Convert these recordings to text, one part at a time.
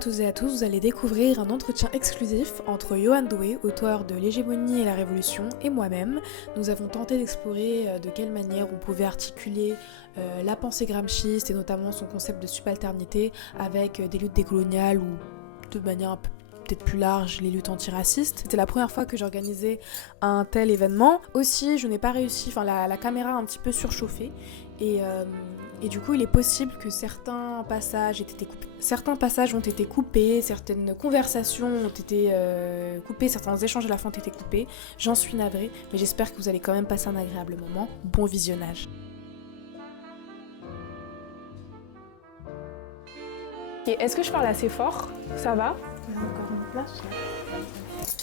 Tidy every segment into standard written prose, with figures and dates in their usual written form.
toutes et à tous, vous allez découvrir un entretien exclusif entre Yohan Doué, auteur de L'hégémonie et la révolution, et moi-même. Nous avons tenté d'explorer de quelle manière on pouvait articuler la pensée gramsciiste et notamment son concept de subalternité avec des luttes décoloniales ou de manière un peu peut-être plus large, les luttes antiracistes. C'était la première fois que j'organisais un tel événement. Aussi, je n'ai pas réussi, la caméra a un petit peu surchauffé et du coup, il est possible que certains passages ont été coupés, certaines conversations ont été coupées, certains échanges à la fin ont été coupés. J'en suis navrée, mais j'espère que vous allez quand même passer un agréable moment. Bon visionnage. Et est-ce que je parle assez fort? Ça va? Il y a encore une place.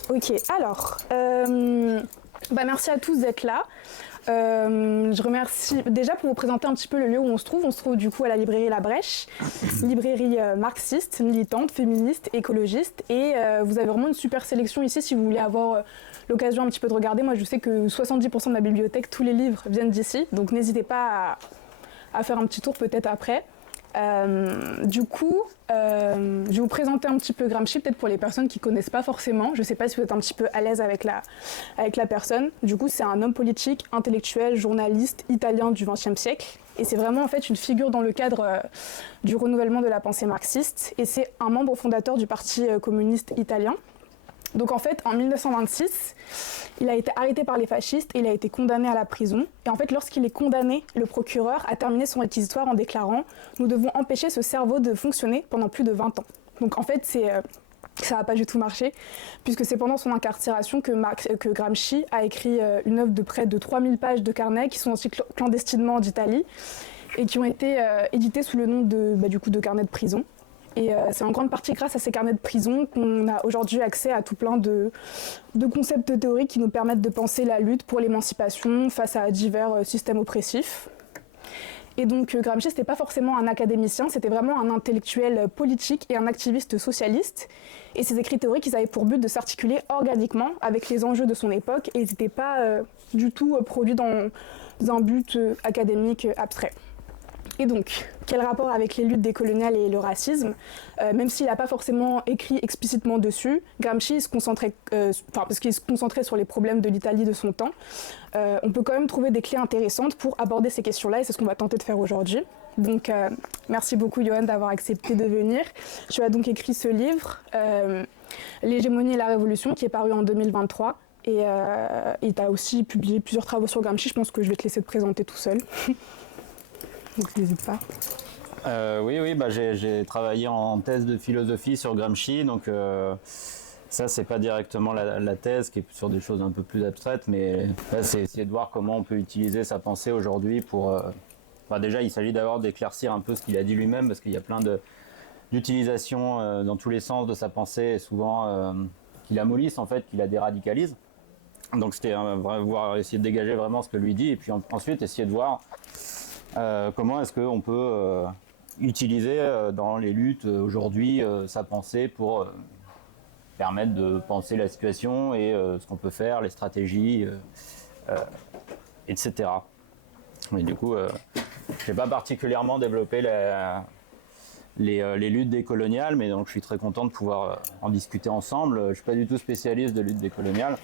Ok, alors, merci à tous d'être là. Je remercie déjà pour vous présenter un petit peu le lieu où on se trouve. On se trouve du coup à la librairie La Brèche, librairie marxiste, militante, féministe, écologiste. Et vous avez vraiment une super sélection ici si vous voulez avoir l'occasion un petit peu de regarder. Moi je sais que 70% de la bibliothèque, tous les livres viennent d'ici. Donc n'hésitez pas à faire un petit tour peut-être après. Je vais vous présenter un petit peu Gramsci, peut-être pour les personnes qui ne connaissent pas forcément. Je ne sais pas si vous êtes un petit peu à l'aise avec la personne. Du coup, c'est un homme politique, intellectuel, journaliste italien du XXe siècle. Et c'est vraiment en fait une figure dans le cadre du renouvellement de la pensée marxiste. Et c'est un membre fondateur du Parti communiste italien. Donc en fait, en 1926, il a été arrêté par les fascistes et il a été condamné à la prison. Et en fait, lorsqu'il est condamné, le procureur a terminé son réquisitoire en déclarant « Nous devons empêcher ce cerveau de fonctionner pendant plus de 20 ans ». Donc en fait, ça n'a pas du tout marché, puisque c'est pendant son incarcération que Gramsci a écrit une œuvre de près de 3000 pages de carnets qui sont aussi clandestinement d'Italie et qui ont été édités sous le nom de carnets de prison. Et c'est en grande partie grâce à ces carnets de prison qu'on a aujourd'hui accès à tout plein de concepts théoriques qui nous permettent de penser la lutte pour l'émancipation face à divers systèmes oppressifs. Et donc Gramsci, c'était pas forcément un académicien, c'était vraiment un intellectuel politique et un activiste socialiste. Et ces écrits théoriques, ils avaient pour but de s'articuler organiquement avec les enjeux de son époque et ils n'étaient pas du tout produits dans un but académique abstrait. Et donc, quel rapport avec les luttes décoloniales et le racisme? Même s'il n'a pas forcément écrit explicitement dessus, Gramsci parce qu'il se concentrait sur les problèmes de l'Italie de son temps, on peut quand même trouver des clés intéressantes pour aborder ces questions-là et c'est ce qu'on va tenter de faire aujourd'hui. Donc, merci beaucoup Yohan d'avoir accepté de venir. Tu as donc écrit ce livre, L'hégémonie et la révolution, qui est paru en 2023. Et tu as aussi publié plusieurs travaux sur Gramsci, je pense que je vais te laisser te présenter tout seul. Donc n'hésite pas. Oui, j'ai travaillé en thèse de philosophie sur Gramsci, donc ça c'est pas directement la thèse qui est sur des choses un peu plus abstraites, mais là c'est essayer de voir comment on peut utiliser sa pensée aujourd'hui pour... déjà il s'agit d'abord d'éclaircir un peu ce qu'il a dit lui-même, parce qu'il y a plein d'utilisations dans tous les sens de sa pensée, et souvent qu'il amollisse en fait, qu'il la déradicalise. Donc c'était essayer de dégager vraiment ce que lui dit, et puis ensuite essayer de voir comment est-ce qu'on peut utiliser dans les luttes aujourd'hui sa pensée pour permettre de penser la situation et ce qu'on peut faire, les stratégies, etc. Mais du coup, je n'ai pas particulièrement développé les luttes décoloniales, mais donc je suis très content de pouvoir en discuter ensemble. Je ne suis pas du tout spécialiste de lutte décoloniale.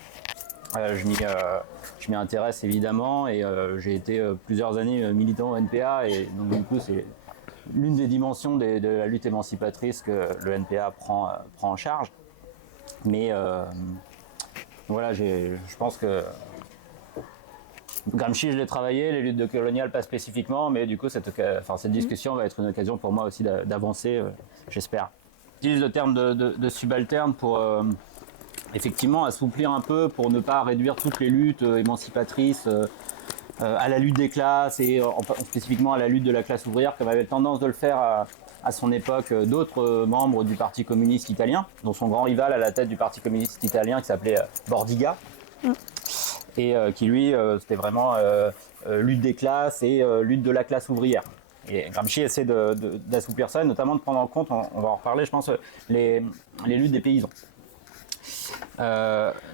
Je m'y intéresse évidemment et j'ai été plusieurs années militant au NPA et donc du coup c'est l'une des dimensions de la lutte émancipatrice que le NPA prend en charge. Mais voilà, je pense que Gramsci je l'ai travaillé, les luttes décoloniales pas spécifiquement, mais du coup cette discussion va être une occasion pour moi aussi d'avancer, j'espère. J'utilise le terme de subalterne pour... effectivement assouplir un peu pour ne pas réduire toutes les luttes émancipatrices à la lutte des classes et spécifiquement à la lutte de la classe ouvrière comme avait tendance de le faire à son époque d'autres membres du Parti communiste italien, dont son grand rival à la tête du Parti communiste italien qui s'appelait Bordiga et qui lui c'était vraiment lutte des classes et lutte de la classe ouvrière. Et Gramsci essaie d'assouplir ça et notamment de prendre en compte, on va en reparler je pense, les luttes des paysans.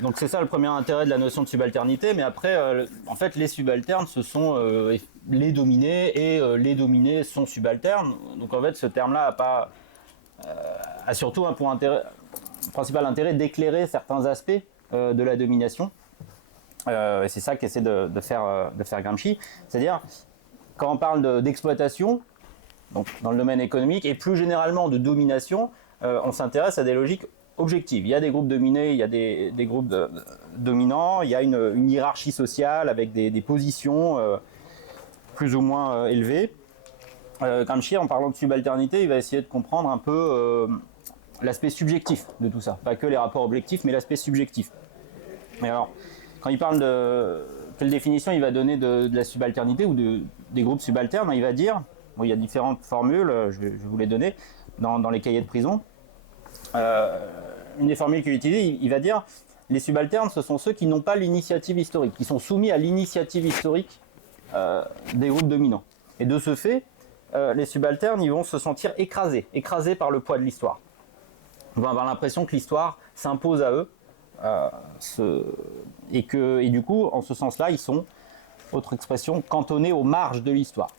Donc c'est ça le premier intérêt de la notion de subalternité, mais après en fait les subalternes ce sont les dominés et les dominés sont subalternes, donc en fait ce terme là n'a pas a surtout un principal intérêt d'éclairer certains aspects de la domination. Et c'est ça qu'essaie de faire Gramsci. C'est-à-dire, quand on parle d'exploitation, donc dans le domaine économique, et plus généralement de domination, on s'intéresse à des logiques objectives. Il y a des groupes dominés, il y a des groupes dominants, il y a une hiérarchie sociale avec des positions plus ou moins élevées. Gramsci, en parlant de subalternité, il va essayer de comprendre un peu l'aspect subjectif de tout ça. Pas que les rapports objectifs, mais l'aspect subjectif. Et alors, quand il parle de quelle définition il va donner de la subalternité ou des groupes subalternes, il va dire, bon, il y a différentes formules, je vais vous les donner, dans les cahiers de prison. Une des formules qu'il utilise, il va dire, les subalternes, ce sont ceux qui n'ont pas l'initiative historique, qui sont soumis à l'initiative historique des groupes dominants. Et de ce fait, les subalternes, ils vont se sentir écrasés par le poids de l'histoire. Ils vont avoir l'impression que l'histoire s'impose à eux, et du coup, en ce sens-là, ils sont, autre expression, cantonnés aux marges de l'histoire.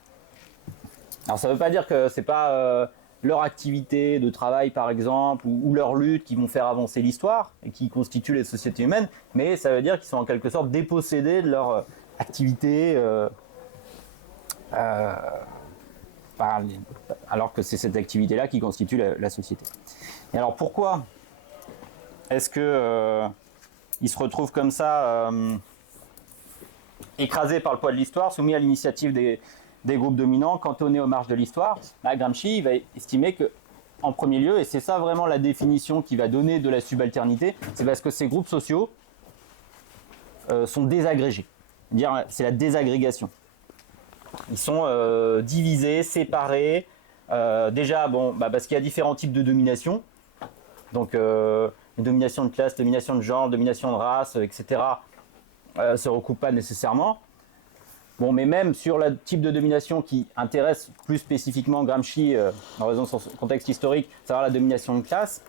Alors ça ne veut pas dire que c'est pas leur activité de travail, par exemple, ou leur lutte qui vont faire avancer l'histoire et qui constituent les sociétés humaines, mais ça veut dire qu'ils sont en quelque sorte dépossédés de leur activité, alors que c'est cette activité-là qui constitue la société. Et alors pourquoi est-ce que ils se retrouvent comme ça, écrasés par le poids de l'histoire, soumis à l'initiative des groupes dominants, cantonnés aux marges de l'histoire? Gramsci il va estimer que, en premier lieu, et c'est ça vraiment la définition qu'il va donner de la subalternité, c'est parce que ces groupes sociaux sont désagrégés. C'est la désagrégation. Ils sont divisés, séparés. Déjà, parce qu'il y a différents types de domination. Donc, domination de classe, domination de genre, domination de race, etc. Se recoupent pas nécessairement. Bon, mais même sur le type de domination qui intéresse plus spécifiquement Gramsci, en raison de son contexte historique, c'est-à-dire la domination de classe,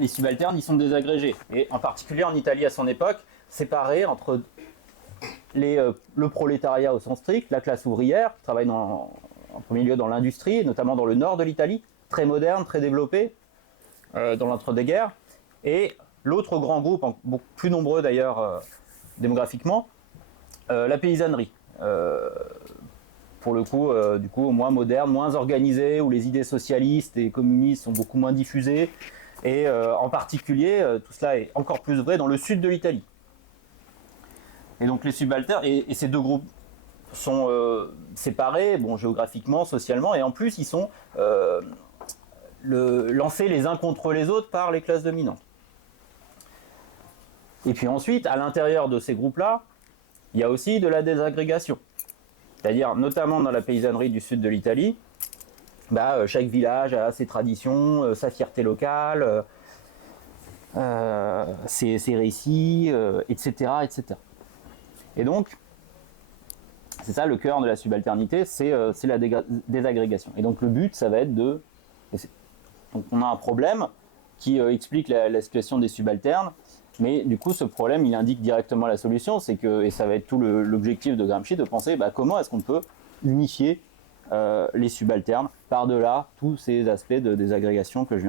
les subalternes, ils sont désagrégés. Et en particulier en Italie à son époque, séparés entre le prolétariat au sens strict, la classe ouvrière, qui travaille en premier lieu dans l'industrie, notamment dans le nord de l'Italie, très moderne, très développé, dans l'entre-deux-guerres, et l'autre grand groupe, beaucoup plus nombreux d'ailleurs démographiquement, la paysannerie. Pour le coup, du coup, moins moderne, moins organisée, où les idées socialistes et communistes sont beaucoup moins diffusées, et en particulier, tout cela est encore plus vrai dans le sud de l'Italie. Et donc les subalternes, et ces deux groupes sont séparés, géographiquement, socialement, et en plus ils sont lancés les uns contre les autres par les classes dominantes. Et puis ensuite, à l'intérieur de ces groupes-là, il y a aussi de la désagrégation. C'est-à-dire, notamment dans la paysannerie du sud de l'Italie, chaque village a ses traditions, sa fierté locale, ses récits, etc., etc. Et donc, c'est ça le cœur de la subalternité, c'est la désagrégation. Et donc le but, ça va être donc on a un problème qui explique la situation des subalternes, mais du coup ce problème, il indique directement la solution, et ça va être tout l'objectif de Gramsci, de penser comment est-ce qu'on peut unifier les subalternes par-delà tous ces aspects de désagrégation que je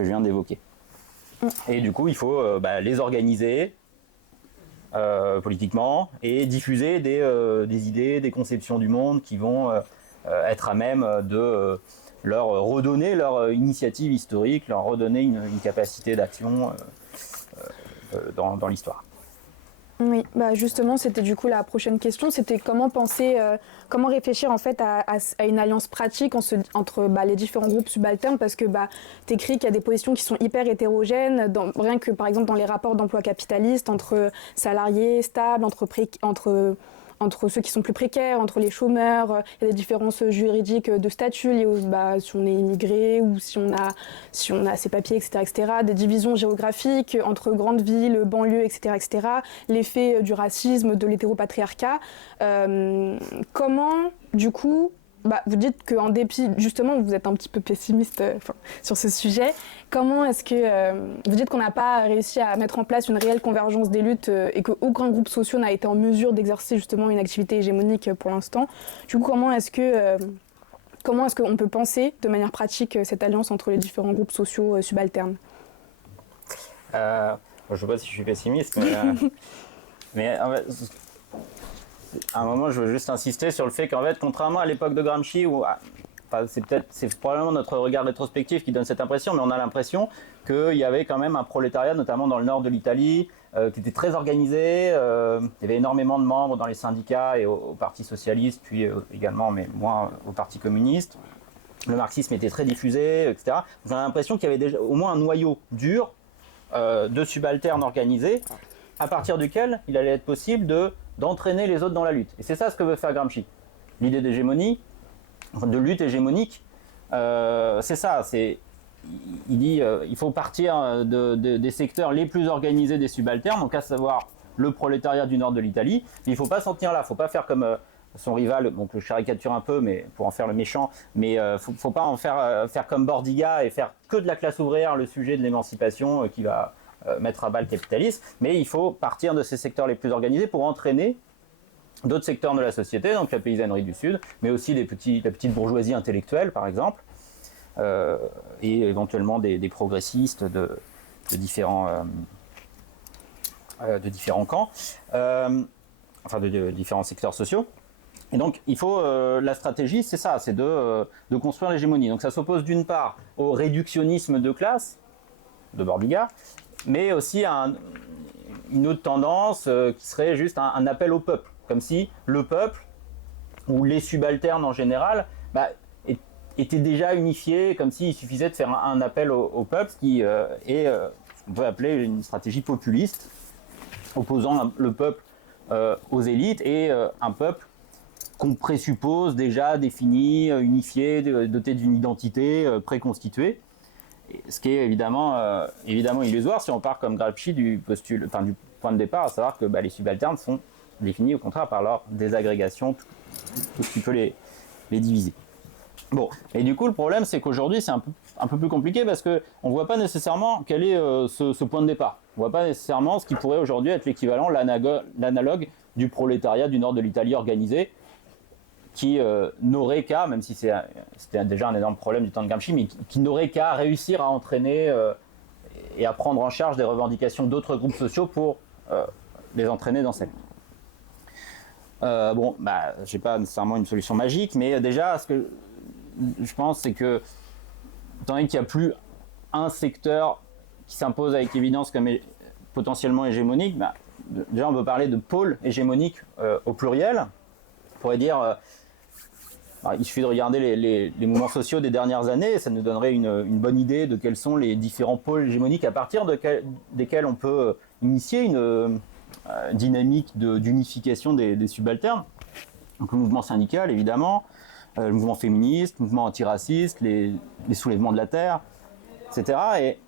viens d'évoquer. Et du coup, il faut les organiser politiquement et diffuser des idées, des conceptions du monde qui vont être à même de leur redonner leur initiative historique, leur redonner une capacité d'action dans l'histoire. Oui, justement, c'était du coup la prochaine question, c'était comment réfléchir en fait à une alliance pratique entre les différents groupes subalternes, parce que t'écris qu'il y a des positions qui sont hyper hétérogènes, rien que par exemple dans les rapports d'emploi capitalistes, entre salariés stables, entre ceux qui sont plus précaires, entre les chômeurs, il y a des différences juridiques de statut liées si on est immigré ou si on a ses papiers, etc., des divisions géographiques entre grandes villes, banlieues, etc., l'effet du racisme, de l'hétéropatriarcat. Comment, du coup, vous dites qu'en dépit, justement, vous êtes un petit peu pessimiste sur ce sujet. Comment est-ce que vous dites qu'on n'a pas réussi à mettre en place une réelle convergence des luttes et qu'aucun groupe social n'a été en mesure d'exercer justement une activité hégémonique pour l'instant. Du coup, comment est-ce que Comment est-ce qu'on peut penser de manière pratique cette alliance entre les différents groupes sociaux subalternes? Je ne sais pas si je suis pessimiste, mais en fait, à un moment, je veux juste insister sur le fait qu'en fait, contrairement à l'époque de Gramsci, c'est probablement notre regard rétrospectif qui donne cette impression, mais on a l'impression qu'il y avait quand même un prolétariat, notamment dans le nord de l'Italie, qui était très organisé. Il y avait énormément de membres dans les syndicats et au Parti socialiste, puis également, mais moins au Parti communiste. Le marxisme était très diffusé, etc. Donc, on a l'impression qu'il y avait déjà au moins un noyau dur de subalternes organisés, à partir duquel il allait être possible d'entraîner les autres dans la lutte. Et c'est ça ce que veut faire Gramsci. L'idée d'hégémonie, de lutte hégémonique, c'est ça. Il dit il faut partir des secteurs les plus organisés des subalternes, donc à savoir le prolétariat du nord de l'Italie. Mais il ne faut pas s'en tenir là, il ne faut pas faire comme son rival, donc je caricature un peu, mais pour en faire le méchant, mais faut pas en faire comme Bordiga et faire que de la classe ouvrière le sujet de l'émancipation qui va mettre à bas le capitalisme, mais il faut partir de ces secteurs les plus organisés pour entraîner d'autres secteurs de la société, donc la paysannerie du Sud, mais aussi la petite bourgeoisie intellectuelle, par exemple, et éventuellement des progressistes de différents camps, enfin de différents secteurs sociaux. Et donc, il faut la stratégie, c'est ça, c'est de construire l'hégémonie. Donc, ça s'oppose d'une part au réductionnisme de classe de Bordiga, mais aussi à une autre tendance qui serait juste un appel au peuple, comme si le peuple ou les subalternes en général étaient déjà unifiés, comme s'il suffisait de faire un appel au peuple, ce qui est ce qu'on peut appeler une stratégie populiste, opposant le peuple aux élites et un peuple qu'on présuppose déjà défini, unifié, doté d'une identité préconstituée. Ce qui est évidemment illusoire si on part comme Gramsci du point de départ, à savoir que les subalternes sont définis au contraire par leur désagrégation, tout ce qui peut les diviser. Bon, et du coup le problème c'est qu'aujourd'hui c'est un peu plus compliqué parce qu'on ne voit pas nécessairement quel est ce point de départ. On ne voit pas nécessairement ce qui pourrait aujourd'hui être l'équivalent, l'analogue du prolétariat du nord de l'Italie organisé, qui n'aurait qu'à, même si c'était déjà un énorme problème du temps de Gramsci, mais qui n'aurait qu'à réussir à entraîner et à prendre en charge des revendications d'autres groupes sociaux pour les entraîner dans cette lutte. J'ai pas nécessairement une solution magique, mais déjà, ce que je pense, c'est que, étant donné qu'il n'y a plus un secteur qui s'impose avec évidence comme potentiellement hégémonique, déjà on peut parler de pôle hégémonique au pluriel. On pourrait dire il suffit de regarder les mouvements sociaux des dernières années, et ça nous donnerait une bonne idée de quels sont les différents pôles hégémoniques à partir desquels on peut initier une dynamique d'unification des subalternes. Donc le mouvement syndical, évidemment, le mouvement féministe, le mouvement antiraciste, les soulèvements de la terre, etc. Et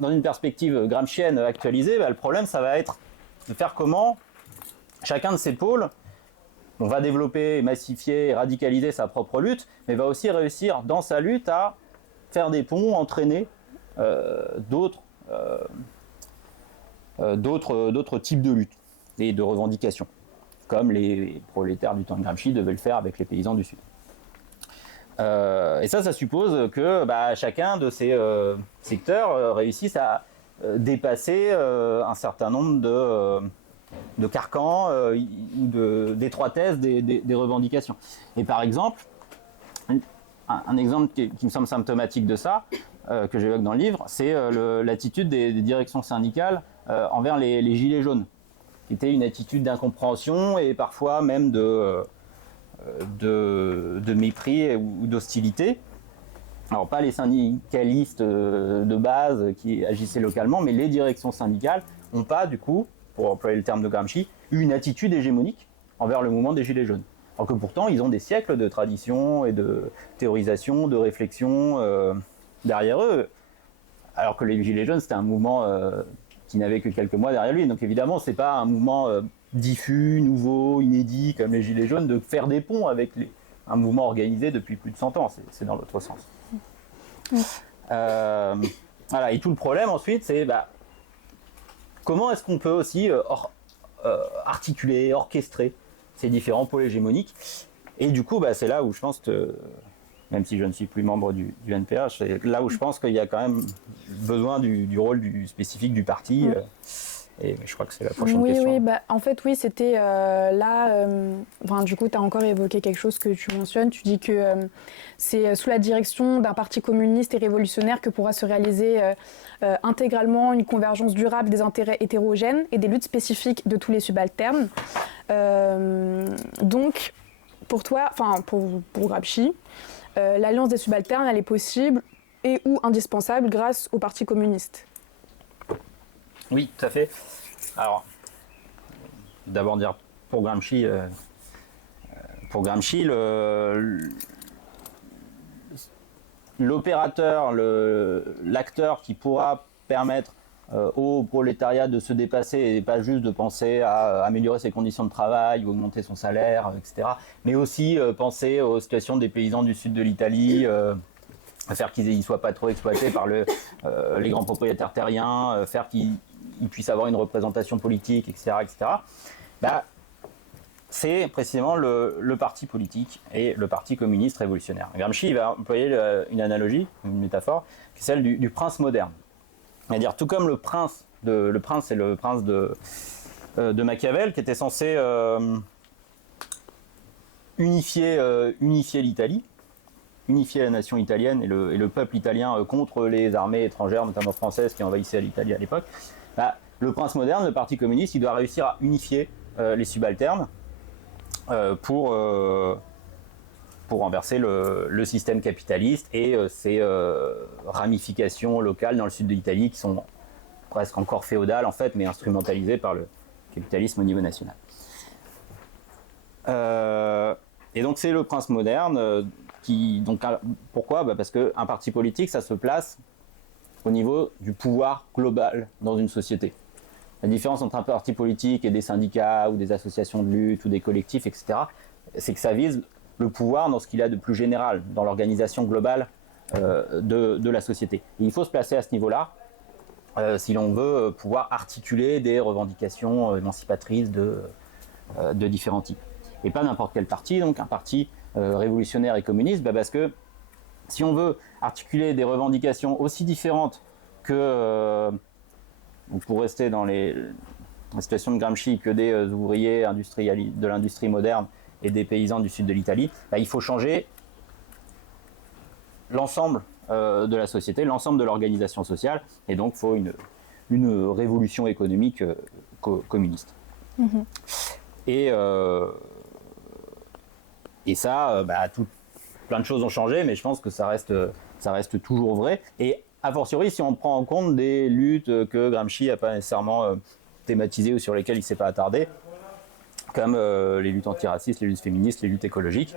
dans une perspective gramscienne actualisée, le problème, ça va être de faire comment chacun de ces pôles on va développer, massifier, radicaliser sa propre lutte, mais va aussi réussir dans sa lutte à faire des ponts, entraîner d'autres types de luttes et de revendications, comme les prolétaires du temps de Gramsci devaient le faire avec les paysans du Sud. Et ça suppose que chacun de ces secteurs réussisse à dépasser un certain nombre de carcans ou d'étroitesse des revendications. Et par exemple, un exemple qui me semble symptomatique de ça, que j'évoque dans le livre, c'est l'attitude des directions syndicales envers les gilets jaunes, qui était une attitude d'incompréhension et parfois même de mépris ou d'hostilité. Alors pas les syndicalistes de base qui agissaient localement, mais les directions syndicales n'ont pas, du coup, pour employer le terme de Gramsci, une attitude hégémonique envers le mouvement des Gilets jaunes. Alors que pourtant, ils ont des siècles de tradition et de théorisation, de réflexion derrière eux, alors que les Gilets jaunes, c'était un mouvement qui n'avait que quelques mois derrière lui. Donc évidemment, ce n'est pas un mouvement diffus, nouveau, inédit, comme les Gilets jaunes, de faire des ponts avec un mouvement organisé depuis plus de 100 ans. C'est dans l'autre sens. Voilà. Et tout le problème, ensuite, c'est... comment est-ce qu'on peut aussi articuler, orchestrer ces différents pôles hégémoniques? Et du coup, c'est là où je pense que même si je ne suis plus membre du NPH. C'est là où je pense qu'il y a quand même besoin du rôle spécifique du parti. Et je crois que c'est la prochaine question. Oui, en fait, oui, c'était du coup, tu as encore évoqué quelque chose que tu mentionnes. Tu dis que c'est sous la direction d'un parti communiste et révolutionnaire que pourra se réaliser intégralement une convergence durable des intérêts hétérogènes et des luttes spécifiques de tous les subalternes. Donc, pour toi, pour Gramsci, l'alliance des subalternes, elle est possible et ou indispensable grâce au parti communiste. Oui, tout à fait. Alors, d'abord dire pour Gramsci, l'opérateur, l'acteur qui pourra permettre au prolétariat de se dépasser et pas juste de penser à améliorer ses conditions de travail, augmenter son salaire, etc. Mais aussi penser aux situations des paysans du sud de l'Italie, faire qu'ils ne soient pas trop exploités par les grands propriétaires terriens, faire qu'ils puissent avoir une représentation politique, etc. C'est précisément le parti politique et le parti communiste révolutionnaire. Gramsci va employer une analogie, une métaphore, qui est celle du prince moderne. C'est-à-dire, tout comme le prince c'est le prince de Machiavel, qui était censé unifier l'Italie, unifier la nation italienne et le peuple italien contre les armées étrangères, notamment françaises, qui envahissaient l'Italie à l'époque. Le prince moderne, le parti communiste, il doit réussir à unifier les subalternes pour renverser le système capitaliste et ses ramifications locales dans le sud de l'Italie qui sont presque encore féodales en fait, mais instrumentalisées par le capitalisme au niveau national. Et donc c'est le prince moderne pourquoi ? Parce qu'un parti politique, ça se place au niveau du pouvoir global dans une société. La différence entre un parti politique et des syndicats ou des associations de lutte ou des collectifs, etc., c'est que ça vise le pouvoir dans ce qu'il a de plus général, dans l'organisation globale de la société. Et il faut se placer à ce niveau-là si l'on veut pouvoir articuler des revendications émancipatrices de différents types. Et pas n'importe quel parti, donc un parti révolutionnaire et communiste, parce que si on veut articuler des revendications aussi différentes que, pour rester dans la situation de Gramsci, que des ouvriers de l'industrie moderne et des paysans du sud de l'Italie, il faut changer l'ensemble de la société, l'ensemble de l'organisation sociale, et donc il faut une révolution économique communiste. Mmh. Et ça, plein de choses ont changé, mais je pense que ça reste toujours vrai. Et a fortiori, si on prend en compte des luttes que Gramsci n'a pas nécessairement thématisées ou sur lesquelles il ne s'est pas attardé, comme les luttes antiracistes, les luttes féministes, les luttes écologiques,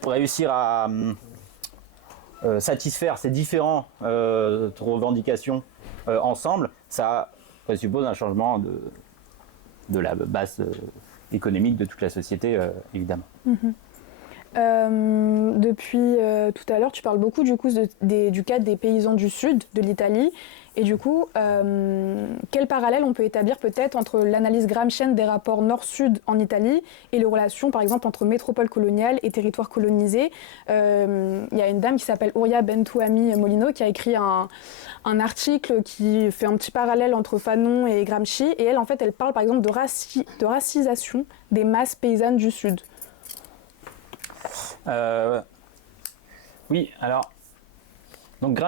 pour réussir à satisfaire ces différentes revendications ensemble, ça présuppose un changement de la base économique de toute la société, évidemment. Mmh. Depuis tout à l'heure, tu parles beaucoup du coup du cas des paysans du sud de l'Italie. Et du coup, quel parallèle on peut établir peut-être entre l'analyse gramscienne des rapports nord-sud en Italie et les relations, par exemple, entre métropole coloniale et territoire colonisé. Il y a une dame qui s'appelle Uria Bentuami Molino qui a écrit un article qui fait un petit parallèle entre Fanon et Gramsci. Et elle, en fait, elle parle par exemple de racisation des masses paysannes du sud. Oui, alors, donc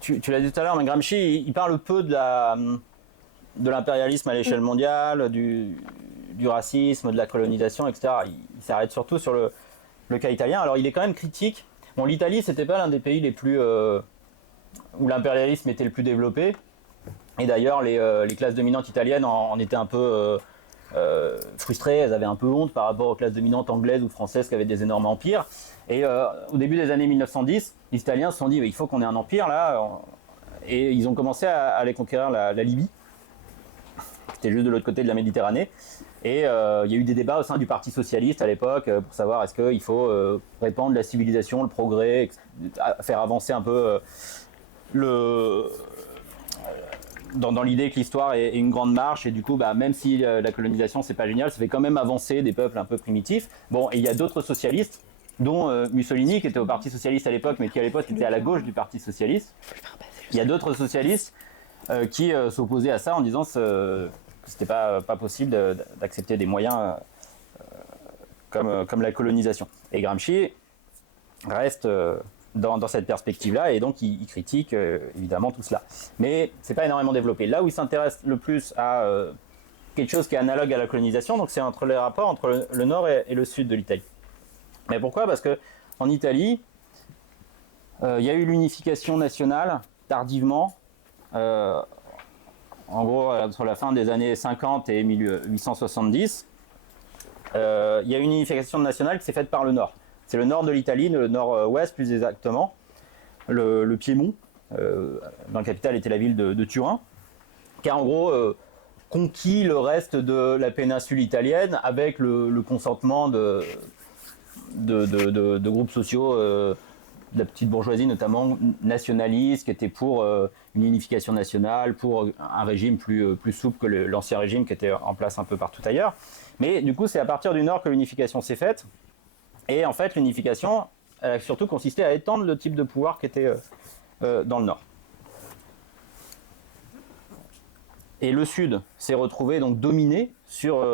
tu l'as dit tout à l'heure, mais Gramsci, il parle peu de l'impérialisme à l'échelle mondiale, du racisme, de la colonisation, etc. Il s'arrête surtout sur le cas italien. Alors, il est quand même critique. Bon, l'Italie, c'était pas l'un des pays les plus où l'impérialisme était le plus développé. Et d'ailleurs, les classes dominantes italiennes en étaient un peu frustrées. Elles avaient un peu honte par rapport aux classes dominantes anglaises ou françaises qui avaient des énormes empires. Et au début des années 1910, les Italiens se sont dit il faut qu'on ait un empire là. Et ils ont commencé à aller conquérir la Libye, qui était juste de l'autre côté de la Méditerranée. Et il y a eu des débats au sein du Parti socialiste à l'époque pour savoir est-ce qu'il faut répandre la civilisation, le progrès, faire avancer un peu dans l'idée que l'histoire est une grande marche, et du coup, même si la colonisation c'est pas génial, ça fait quand même avancer des peuples un peu primitifs. Bon, et il y a d'autres socialistes dont Mussolini, qui était au Parti Socialiste à l'époque, mais qui à l'époque était à la gauche du Parti Socialiste. Il y a d'autres socialistes qui s'opposaient à ça en disant que c'était pas possible d'accepter des moyens comme la colonisation. Et Gramsci reste dans cette perspective-là, et donc il critique évidemment tout cela. Mais c'est pas énormément développé. Là où il s'intéresse le plus à quelque chose qui est analogue à la colonisation, donc c'est entre les rapports entre le nord et le sud de l'Italie. Mais pourquoi ? Parce que en Italie, il y a eu l'unification nationale tardivement, en gros entre la fin des années 50 et 1870. Il y a une unification nationale qui s'est faite par le nord. C'est le nord de l'Italie, le nord-ouest plus exactement, le Piémont, dont la capitale était la ville de Turin, qui a en gros conquis le reste de la péninsule italienne avec le consentement de groupes sociaux, de la petite bourgeoisie notamment nationaliste, qui était pour une unification nationale, pour un régime plus souple que l'ancien régime qui était en place un peu partout ailleurs. Mais du coup, c'est à partir du nord que l'unification s'est faite. Et en fait, l'unification a surtout consisté à étendre le type de pouvoir qui était dans le nord. Et le sud s'est retrouvé donc dominé sur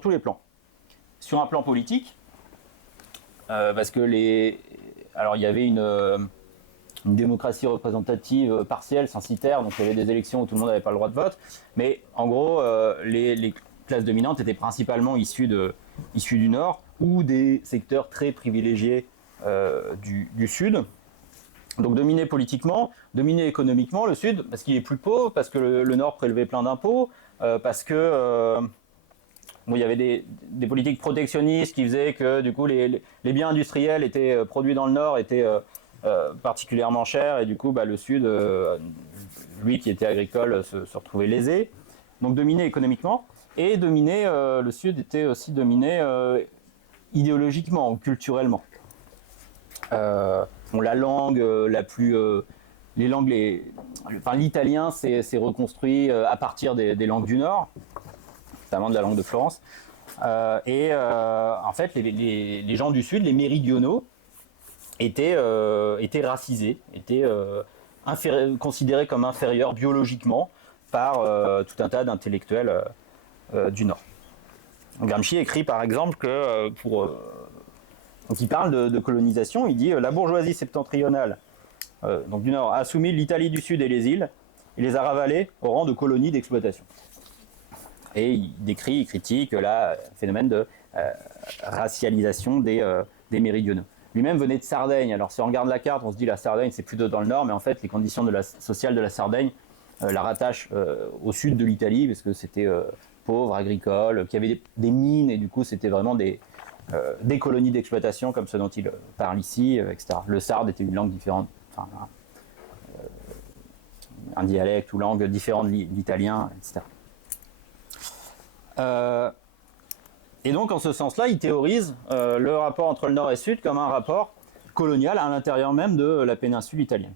tous les plans. Sur un plan politique, parce que alors il y avait une démocratie représentative partielle, censitaire, donc il y avait des élections où tout le monde n'avait pas le droit de vote, mais en gros, les classes dominantes étaient principalement issues du nord, ou des secteurs très privilégiés du sud. Donc dominé politiquement, dominé économiquement le sud, parce qu'il est plus pauvre, parce que le nord prélevait plein d'impôts, parce que il y avait des politiques protectionnistes qui faisaient que du coup les biens industriels étaient produits dans le nord étaient particulièrement chers, et du coup le sud, lui qui était agricole, se retrouvait lésé. Donc dominé économiquement, et le sud était aussi dominé idéologiquement ou culturellement. La langue l'italien s'est reconstruit à partir des langues du Nord, notamment de la langue de Florence. En fait, les gens du Sud, les méridionaux, étaient racisés, étaient considérés comme inférieurs biologiquement par tout un tas d'intellectuels du Nord. Gramsci écrit par exemple que donc il parle de colonisation, il dit la bourgeoisie septentrionale donc du Nord a soumis l'Italie du Sud et les îles, et les a ravalées au rang de colonies d'exploitation. Et il critique le phénomène de racialisation des méridionaux. Lui-même venait de Sardaigne, alors si on regarde la carte, on se dit la Sardaigne c'est plutôt dans le Nord, mais en fait les conditions sociales de la Sardaigne la rattachent au sud de l'Italie, parce que c'était pauvre, agricole, qu'il y avait des mines, et du coup c'était vraiment des colonies d'exploitation comme ceux dont il parle ici, etc. Le sarde était une langue différente, un dialecte ou langue différente de l'italien, etc. Et donc en ce sens-là, il théorise le rapport entre le nord et le sud comme un rapport colonial à l'intérieur même de la péninsule italienne.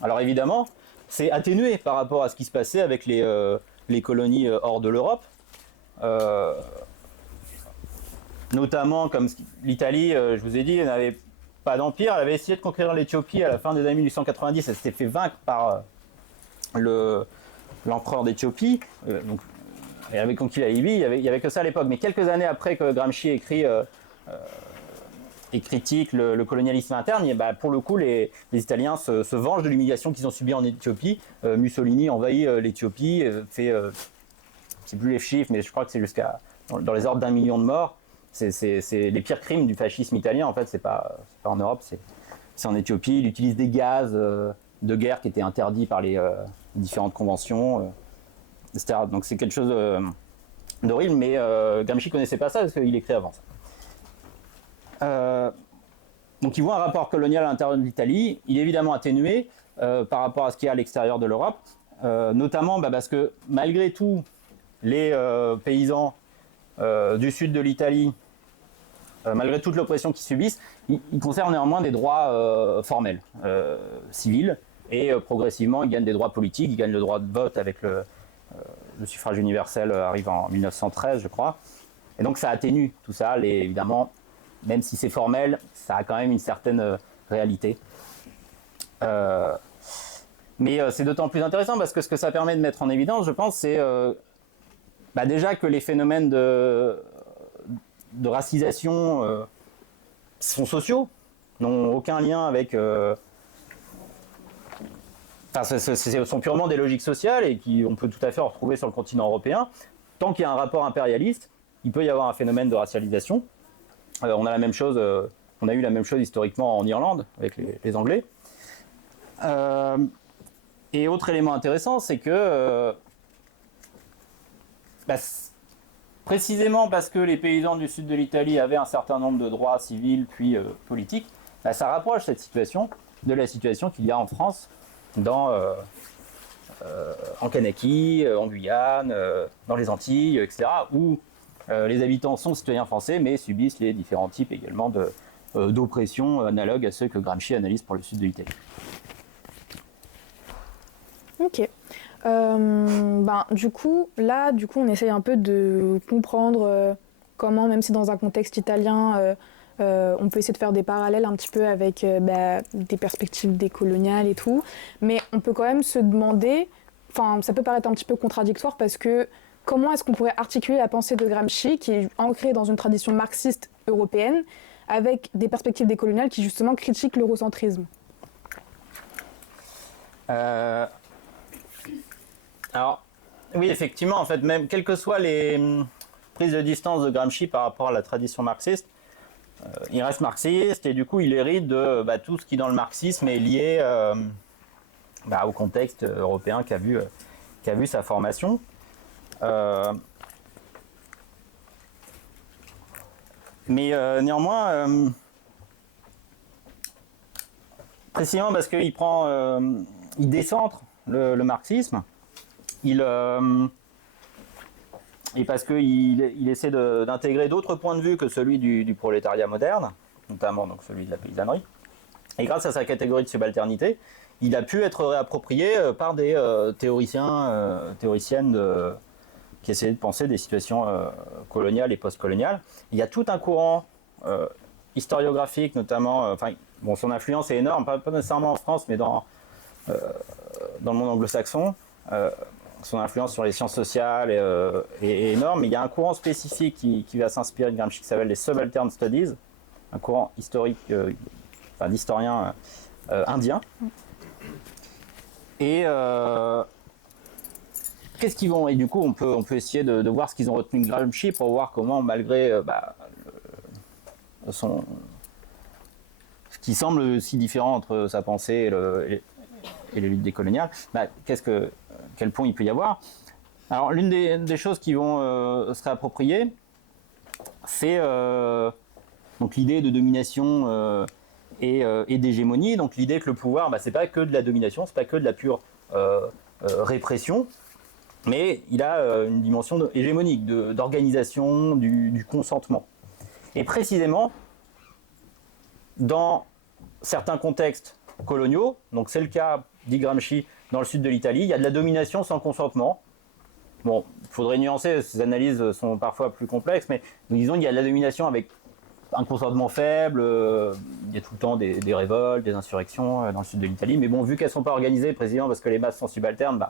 Alors évidemment, c'est atténué par rapport à ce qui se passait avec les colonies hors de l'Europe. Notamment comme l'Italie, je vous ai dit, elle n'avait pas d'empire, elle avait essayé de conquérir l'Éthiopie à la fin des années 1890, elle s'était fait vaincre par l'empereur d'Éthiopie, donc elle avait conquis la Libye, il y avait que ça à l'époque, mais quelques années après que Gramsci écrit et critique le colonialisme interne, pour le coup les Italiens se vengent de l'humiliation qu'ils ont subie en Éthiopie. Mussolini envahit l'Éthiopie, fait, je ne sais plus les chiffres, mais je crois que c'est dans les ordres d'1 million de morts. C'est les pires crimes du fascisme italien, en fait, c'est pas en Europe, c'est en Éthiopie. Il utilise des gaz de guerre qui étaient interdits par les différentes conventions, etc. Donc c'est quelque chose d'horrible, mais Gramsci ne connaissait pas ça parce qu'il écrit avant ça. Donc il voit un rapport colonial à l'intérieur de l'Italie, il est évidemment atténué par rapport à ce qu'il y a à l'extérieur de l'Europe, notamment parce que malgré tout, les paysans du sud de l'Italie, malgré toute l'oppression qu'ils subissent, ils conservent néanmoins des droits formels, civils, et progressivement ils gagnent des droits politiques, ils gagnent le droit de vote avec le suffrage universel arrive en 1913 je crois, et donc ça atténue tout ça, évidemment même si c'est formel, ça a quand même une certaine réalité. Mais c'est d'autant plus intéressant parce que ce que ça permet de mettre en évidence, je pense, c'est déjà que les phénomènes de racisation sont sociaux, n'ont aucun lien avec... ce sont purement des logiques sociales et qu'on peut tout à fait retrouver sur le continent européen. Tant qu'il y a un rapport impérialiste, il peut y avoir un phénomène de racialisation. On a eu la même chose historiquement en Irlande avec les Anglais. Et autre élément intéressant, c'est que précisément parce que les paysans du sud de l'Italie avaient un certain nombre de droits civils puis politiques, ça rapproche cette situation de la situation qu'il y a en France, en Kanaki, en Guyane, dans les Antilles, etc., où les habitants sont citoyens français, mais subissent les différents types également d'oppression analogues à ceux que Gramsci analyse pour le sud de l'Italie. Ok. Du coup, on essaye un peu de comprendre comment, même si dans un contexte italien, on peut essayer de faire des parallèles un petit peu avec des perspectives décoloniales et tout, mais on peut quand même se demander, ça peut paraître un petit peu contradictoire parce que comment est-ce qu'on pourrait articuler la pensée de Gramsci, qui est ancrée dans une tradition marxiste européenne, avec des perspectives décoloniales qui justement critiquent l'eurocentrisme? Alors, oui, effectivement, en fait, même quelles que soient les prises de distance de Gramsci par rapport à la tradition marxiste, il reste marxiste et du coup, il hérite de tout ce qui, dans le marxisme, est lié au contexte européen qu'a vu sa formation. Mais néanmoins, précisément parce qu'il il décentre le marxisme, et parce qu'il essaie d'intégrer d'autres points de vue que celui du prolétariat moderne, notamment donc celui de la paysannerie. Et grâce à sa catégorie de subalternité, il a pu être réapproprié par des théoriciennes qui essayaient de penser des situations coloniales et postcoloniales. Il y a tout un courant historiographique, notamment, son influence est énorme, pas nécessairement en France, mais dans le monde anglo-saxon. Son influence sur les sciences sociales est énorme, mais il y a un courant spécifique qui va s'inspirer de Gramsci qui s'appelle les Subaltern Studies, un courant historique, d'historiens indiens. Et qu'est-ce qu'ils vont... Et du coup, on peut essayer de voir ce qu'ils ont retenu de Gramsci pour voir comment, malgré ce qui semble si différent entre sa pensée et les luttes décoloniales, quel pont il peut y avoir. Alors, l'une des choses qui vont se réapproprier, c'est donc l'idée de domination et d'hégémonie. Donc, l'idée que le pouvoir, c'est pas que de la domination, c'est pas que de la pure répression, mais il a une dimension hégémonique, d'organisation, du consentement. Et précisément, dans certains contextes coloniaux, donc c'est le cas, dit Gramsci, dans le sud de l'Italie, il y a de la domination sans consentement. Bon, il faudrait nuancer, ces analyses sont parfois plus complexes, mais nous disons qu'il y a de la domination avec un consentement faible, il y a tout le temps des révoltes, des insurrections dans le sud de l'Italie, mais bon, vu qu'elles ne sont pas organisées précisément parce que les masses sont subalternes,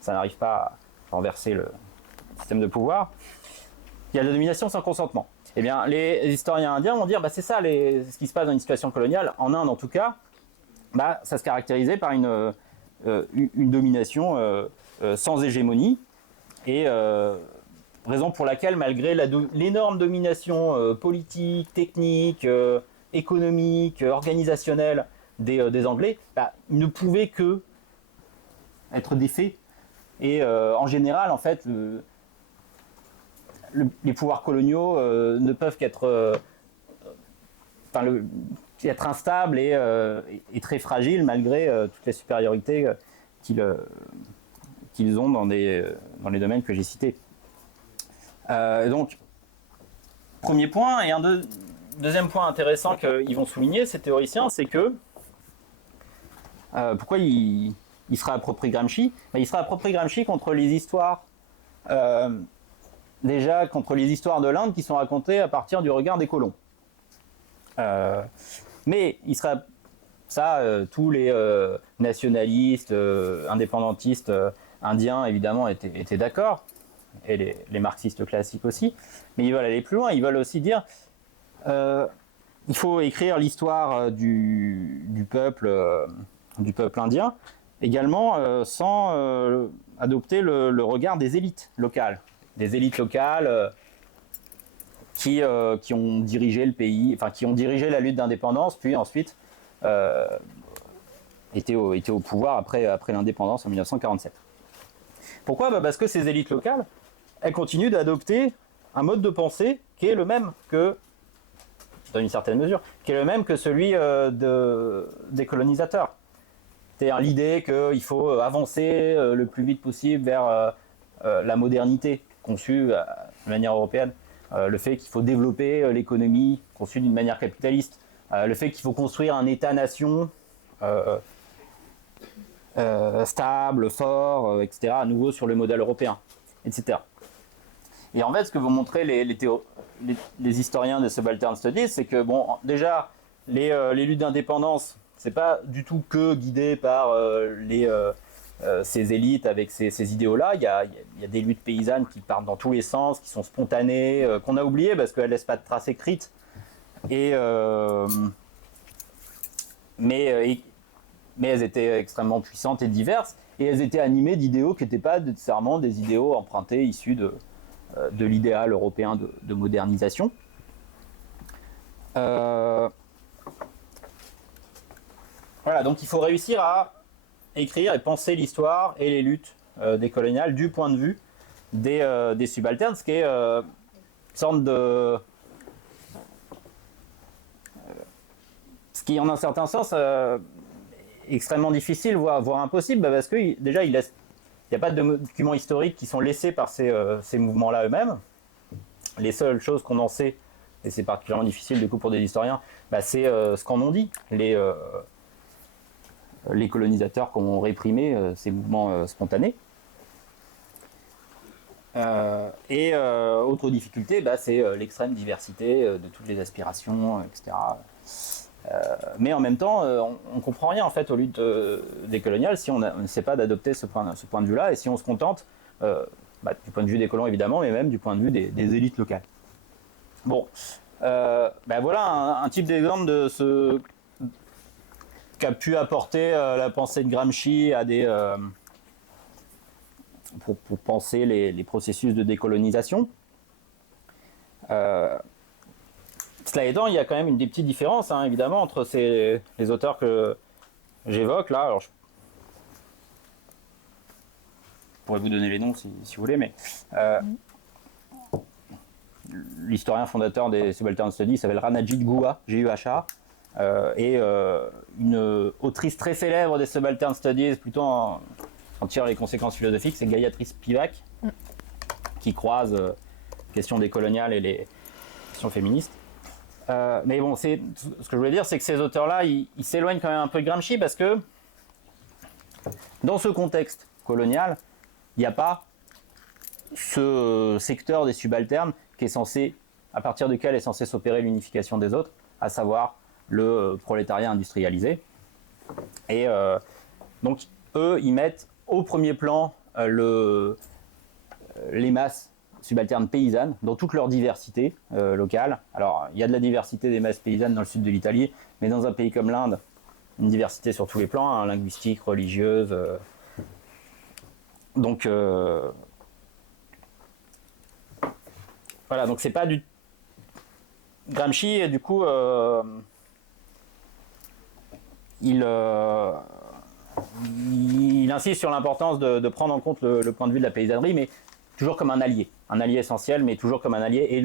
ça n'arrive pas à renverser le système de pouvoir. Il y a de la domination sans consentement. Eh bien, les historiens indiens vont dire, c'est ça ce qui se passe dans une situation coloniale, en Inde en tout cas, ça se caractérisait par une domination sans hégémonie, et raison pour laquelle, malgré l'énorme domination politique, technique, économique, organisationnelle des Anglais, ils ne pouvaient que être défaits. Et en général, en fait, les pouvoirs coloniaux ne peuvent qu'être être instables et très fragiles malgré toutes les supériorités qu'ils ont dans les domaines que j'ai cités. Donc, premier point, et un deuxième point intéressant qu'ils vont souligner, ces théoriciens, c'est que pourquoi ils se réapproprient Gramsci? Ils se réapproprient Gramsci contre les histoires, déjà contre les histoires de l'Inde qui sont racontées à partir du regard des colons. Mais il sera ça, tous les nationalistes, indépendantistes indiens, évidemment, étaient d'accord, et les marxistes classiques aussi. Mais ils veulent aller plus loin, ils veulent aussi dire il faut écrire l'histoire du peuple indien, également sans adopter le regard des élites locales. Des élites locales qui ont dirigé le pays, enfin qui ont dirigé la lutte d'indépendance, puis ensuite étaient au pouvoir après l'indépendance en 1947. Pourquoi ? Parce que ces élites locales, elles continuent d'adopter un mode de pensée qui est le même que, dans une certaine mesure, qui est le même que celui des colonisateurs. C'est-à-dire l'idée qu'il faut avancer le plus vite possible vers la modernité conçue de manière européenne, le fait qu'il faut développer l'économie conçue d'une manière capitaliste, le fait qu'il faut construire un État-nation stable, fort, etc., à nouveau sur le modèle européen, etc. Et en fait, ce que vont montrer les historiens des Subaltern Studies, c'est que, bon, déjà, les luttes d'indépendance, c'est pas du tout que guidé par ces élites avec ces idéaux-là. Il y a des luttes paysannes qui partent dans tous les sens, qui sont spontanées, qu'on a oubliées parce qu'elles ne laissent pas de traces écrites. Mais elles étaient extrêmement puissantes et diverses, et elles étaient animées d'idéaux qui n'étaient pas nécessairement des idéaux empruntés, issus de l'idéal européen de modernisation. Voilà, donc il faut réussir à écrire et penser l'histoire et les luttes décoloniales du point de vue des subalternes, ce qui est une sorte de... ce qui, en un certain sens, extrêmement difficile, voire impossible, parce que déjà, il n'y a pas de documents historiques qui sont laissés par ces mouvements-là eux-mêmes. Les seules choses qu'on en sait, et c'est particulièrement difficile du coup pour des historiens, c'est ce qu'en ont dit les colonisateurs qui ont réprimé ces mouvements spontanés. Autre difficulté, c'est l'extrême diversité de toutes les aspirations, etc. Mais en même temps, on ne comprend rien en fait aux luttes décoloniales si on ne sait pas d'adopter ce point de vue-là, et si on se contente, du point de vue des colons évidemment, mais même du point de vue des élites locales. Bon, voilà un type d'exemple de ce qu'a pu apporter la pensée de Gramsci pour penser les processus de décolonisation. Cela étant, il y a quand même des petites différences, évidemment, entre les auteurs que j'évoque là. Alors, je pourrais vous donner les noms si vous voulez, mais l'historien fondateur des Subaltern Studies s'appelle Ranajit Guha, G-U-H-A, et une autrice très célèbre des Subaltern Studies, plutôt en tirant les conséquences philosophiques, c'est Gayatri Spivak, qui croise questions décoloniales et les questions féministes. Mais bon, ce que je voulais dire, c'est que ces auteurs-là, ils s'éloignent quand même un peu de Gramsci, parce que dans ce contexte colonial, il n'y a pas ce secteur des subalternes qui est censé, à partir duquel est censée s'opérer l'unification des autres, à savoir le prolétariat industrialisé. Et donc, eux, ils mettent au premier plan les masses subalternes paysannes dans toute leur diversité locale. Alors, il y a de la diversité des masses paysannes dans le sud de l'Italie, mais dans un pays comme l'Inde, une diversité sur tous les plans, linguistique, religieuse. Donc, voilà, donc c'est pas du... Gramsci, et du coup, il insiste sur l'importance de prendre en compte le point de vue de la paysannerie, mais toujours comme un allié essentiel, mais toujours comme un allié. Et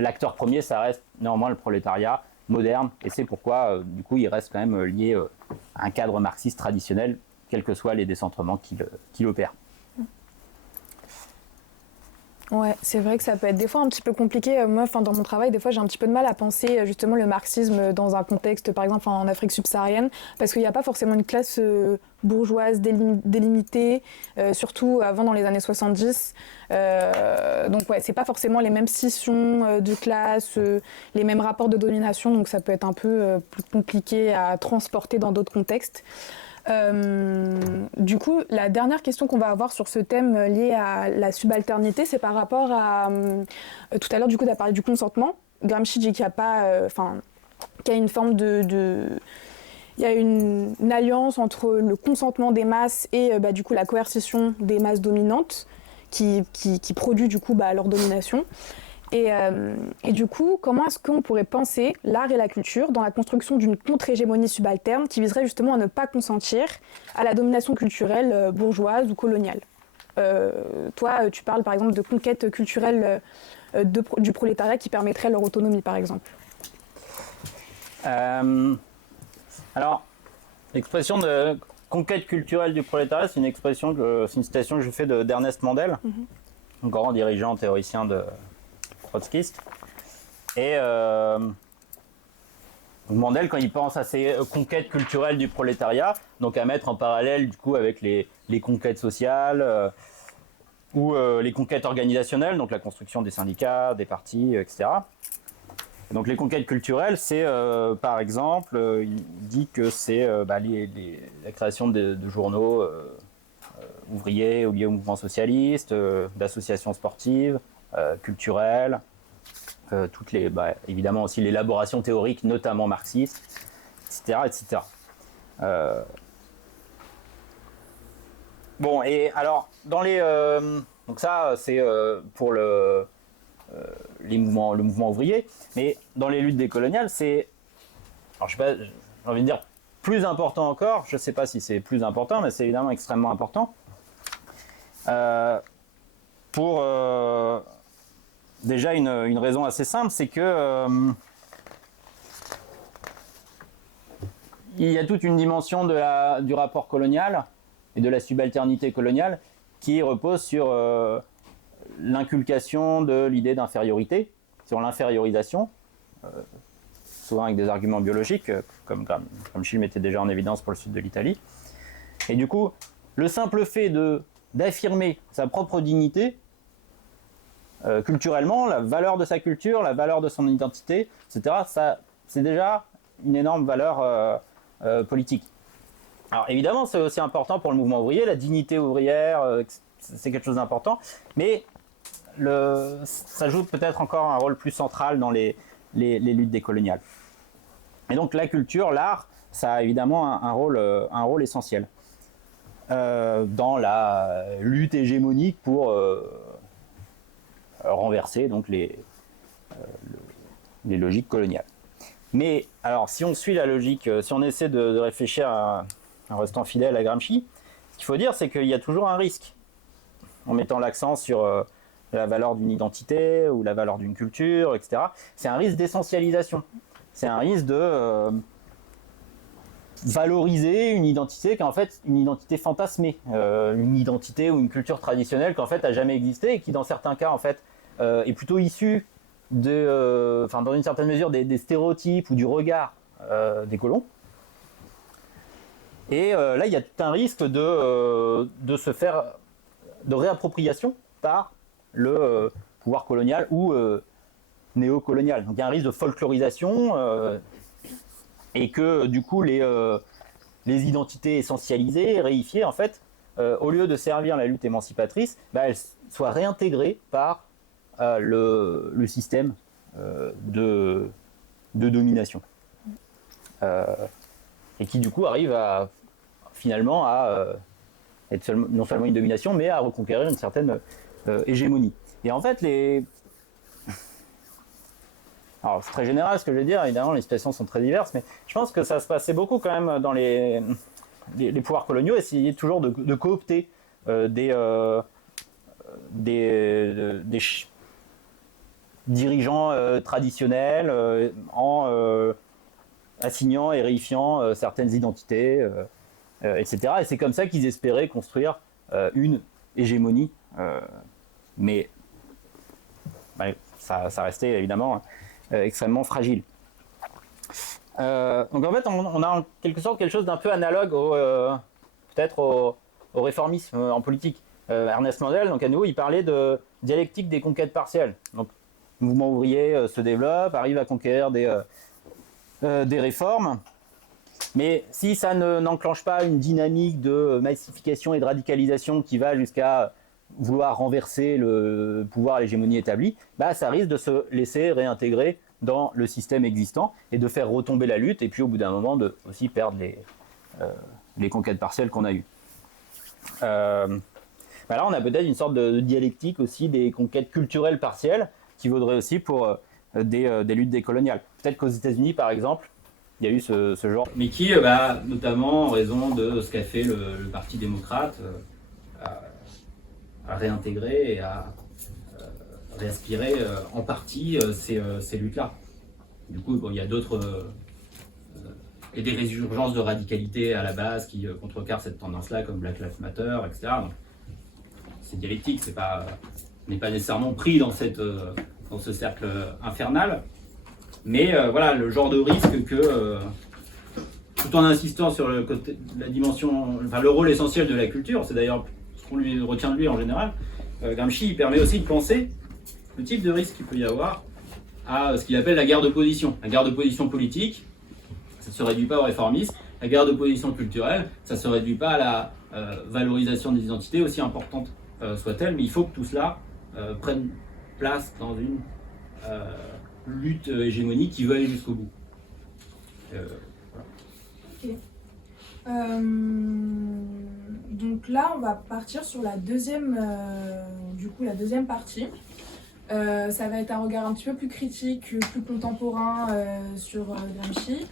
l'acteur premier, ça reste néanmoins le prolétariat moderne, et c'est pourquoi, du coup, il reste quand même lié à un cadre marxiste traditionnel, quels que soient les décentrements qu'il opère. Ouais, c'est vrai que ça peut être des fois un petit peu compliqué. Moi, dans mon travail, des fois, j'ai un petit peu de mal à penser justement le marxisme dans un contexte, par exemple en Afrique subsaharienne, parce qu'il n'y a pas forcément une classe bourgeoise délimitée, surtout avant dans les années 70. Donc ouais, c'est pas forcément les mêmes scissions de classe, les mêmes rapports de domination, donc ça peut être un peu plus compliqué à transporter dans d'autres contextes. Du coup, la dernière question qu'on va avoir sur ce thème lié à la subalternité, c'est par rapport à... tout à l'heure, du coup, tu as parlé du consentement. Gramsci dit qu'il n'y a pas... qu'il y a une forme il y a une alliance entre le consentement des masses et du coup, la coercition des masses dominantes qui produit du coup leur domination. Et du coup, comment est-ce qu'on pourrait penser l'art et la culture dans la construction d'une contre-hégémonie subalterne qui viserait justement à ne pas consentir à la domination culturelle bourgeoise ou coloniale? Toi, tu parles par exemple de conquête culturelle du prolétariat qui permettrait leur autonomie, par exemple. Alors, l'expression de conquête culturelle du prolétariat, c'est une citation que je fais d'Ernest Mandel, un grand dirigeant théoricien trotskiste. Et Mandel, quand il pense à ces conquêtes culturelles du prolétariat, donc à mettre en parallèle du coup avec les conquêtes sociales ou les conquêtes organisationnelles, donc la construction des syndicats, des partis, etc. Et donc les conquêtes culturelles, c'est par exemple, il dit que c'est la création de journaux ouvriers ou liés au mouvement socialiste, d'associations sportives, culturelles, évidemment aussi l'élaboration théorique, notamment marxiste, etc. etc. Bon, et alors, donc ça, c'est pour le mouvement ouvrier, mais dans les luttes décoloniales, c'est, alors je sais pas, j'ai envie de dire plus important encore, je ne sais pas si c'est plus important, mais c'est évidemment extrêmement important, pour déjà une raison assez simple, c'est que il y a toute une dimension du rapport colonial et de la subalternité coloniale qui repose sur l'inculcation de l'idée d'infériorité, sur l'infériorisation, souvent avec des arguments biologiques, comme Gramsci le mettait déjà en évidence pour le sud de l'Italie. Et du coup, le simple fait d'affirmer sa propre dignité, culturellement, la valeur de sa culture, la valeur de son identité, etc., c'est déjà une énorme valeur politique. Alors évidemment, c'est aussi important pour le mouvement ouvrier, la dignité ouvrière, c'est quelque chose d'important, mais ça joue peut-être encore un rôle plus central dans les luttes décoloniales. Et donc la culture, l'art, ça a évidemment un rôle essentiel dans la lutte hégémonique pour renverser donc les logiques coloniales. Mais alors, si on suit la logique, si on essaie de réfléchir en restant fidèle à Gramsci, ce qu'il faut dire, c'est qu'il y a toujours un risque, en mettant l'accent sur la valeur d'une identité ou la valeur d'une culture, etc. C'est un risque d'essentialisation. C'est un risque de valoriser une identité qui est en fait une identité fantasmée, une identité ou une culture traditionnelle qui en fait n'a jamais existé et qui dans certains cas en fait est plutôt issue dans une certaine mesure des stéréotypes ou du regard des colons. Et là il y a tout un risque de réappropriation par le pouvoir colonial ou néocolonial. Donc il y a un risque de folklorisation et que du coup les identités essentialisées, réifiées en fait, au lieu de servir la lutte émancipatrice, elles soient réintégrées par le système de domination. Et qui du coup arrive finalement à être non seulement une domination, mais à reconquérir une certaine hégémonie. Et en fait, alors c'est très général ce que je vais dire, évidemment les situations sont très diverses, mais je pense que ça se passait beaucoup quand même dans les pouvoirs coloniaux, essayer toujours de coopter des dirigeants traditionnels en assignant et réifiant certaines identités, etc. Et c'est comme ça qu'ils espéraient construire une hégémonie, mais ça restait évidemment extrêmement fragile. Donc en fait, on a en quelque sorte quelque chose d'un peu analogue peut-être au réformisme en politique. Ernest Mandel, donc à nouveau, il parlait de dialectique des conquêtes partielles. Donc, le mouvement ouvrier se développe, arrive à conquérir des réformes, mais si ça n'enclenche pas une dynamique de massification et de radicalisation qui va jusqu'à vouloir renverser le pouvoir à l'hégémonie établie, ça risque de se laisser réintégrer dans le système existant et de faire retomber la lutte, et puis au bout d'un moment de aussi perdre les conquêtes partielles qu'on a eues. Là, on a peut-être une sorte de dialectique aussi des conquêtes culturelles partielles qui vaudrait aussi pour des luttes décoloniales. Peut-être qu'aux États-Unis, par exemple, il y a eu ce genre. Mais qui, notamment en raison de ce qu'a fait le Parti démocrate, a réintégré et a réaspiré en partie ces luttes-là. Du coup, il y a d'autres... et des résurgences de radicalité à la base qui contrecarrent cette tendance-là, comme Black Lives Matter, etc. Donc, c'est dialectique, on n'est pas nécessairement pris dans ce cercle infernal. Mais voilà, le genre de risque que, tout en insistant sur la dimension, le rôle essentiel de la culture, c'est d'ailleurs ce qu'on retient de lui en général, Gramsci permet aussi de penser le type de risque qu'il peut y avoir à ce qu'il appelle la guerre d'opposition. La guerre d'opposition politique, ça ne se réduit pas au réformisme. La guerre d'opposition culturelle, ça ne se réduit pas à la valorisation des identités, aussi importante soit-elle, mais il faut que tout cela prenne place dans une lutte hégémonique qui veut aller jusqu'au bout. Ok. Donc là, on va partir sur la deuxième partie. Ça va être un regard un petit peu plus critique, plus contemporain sur Gramsci.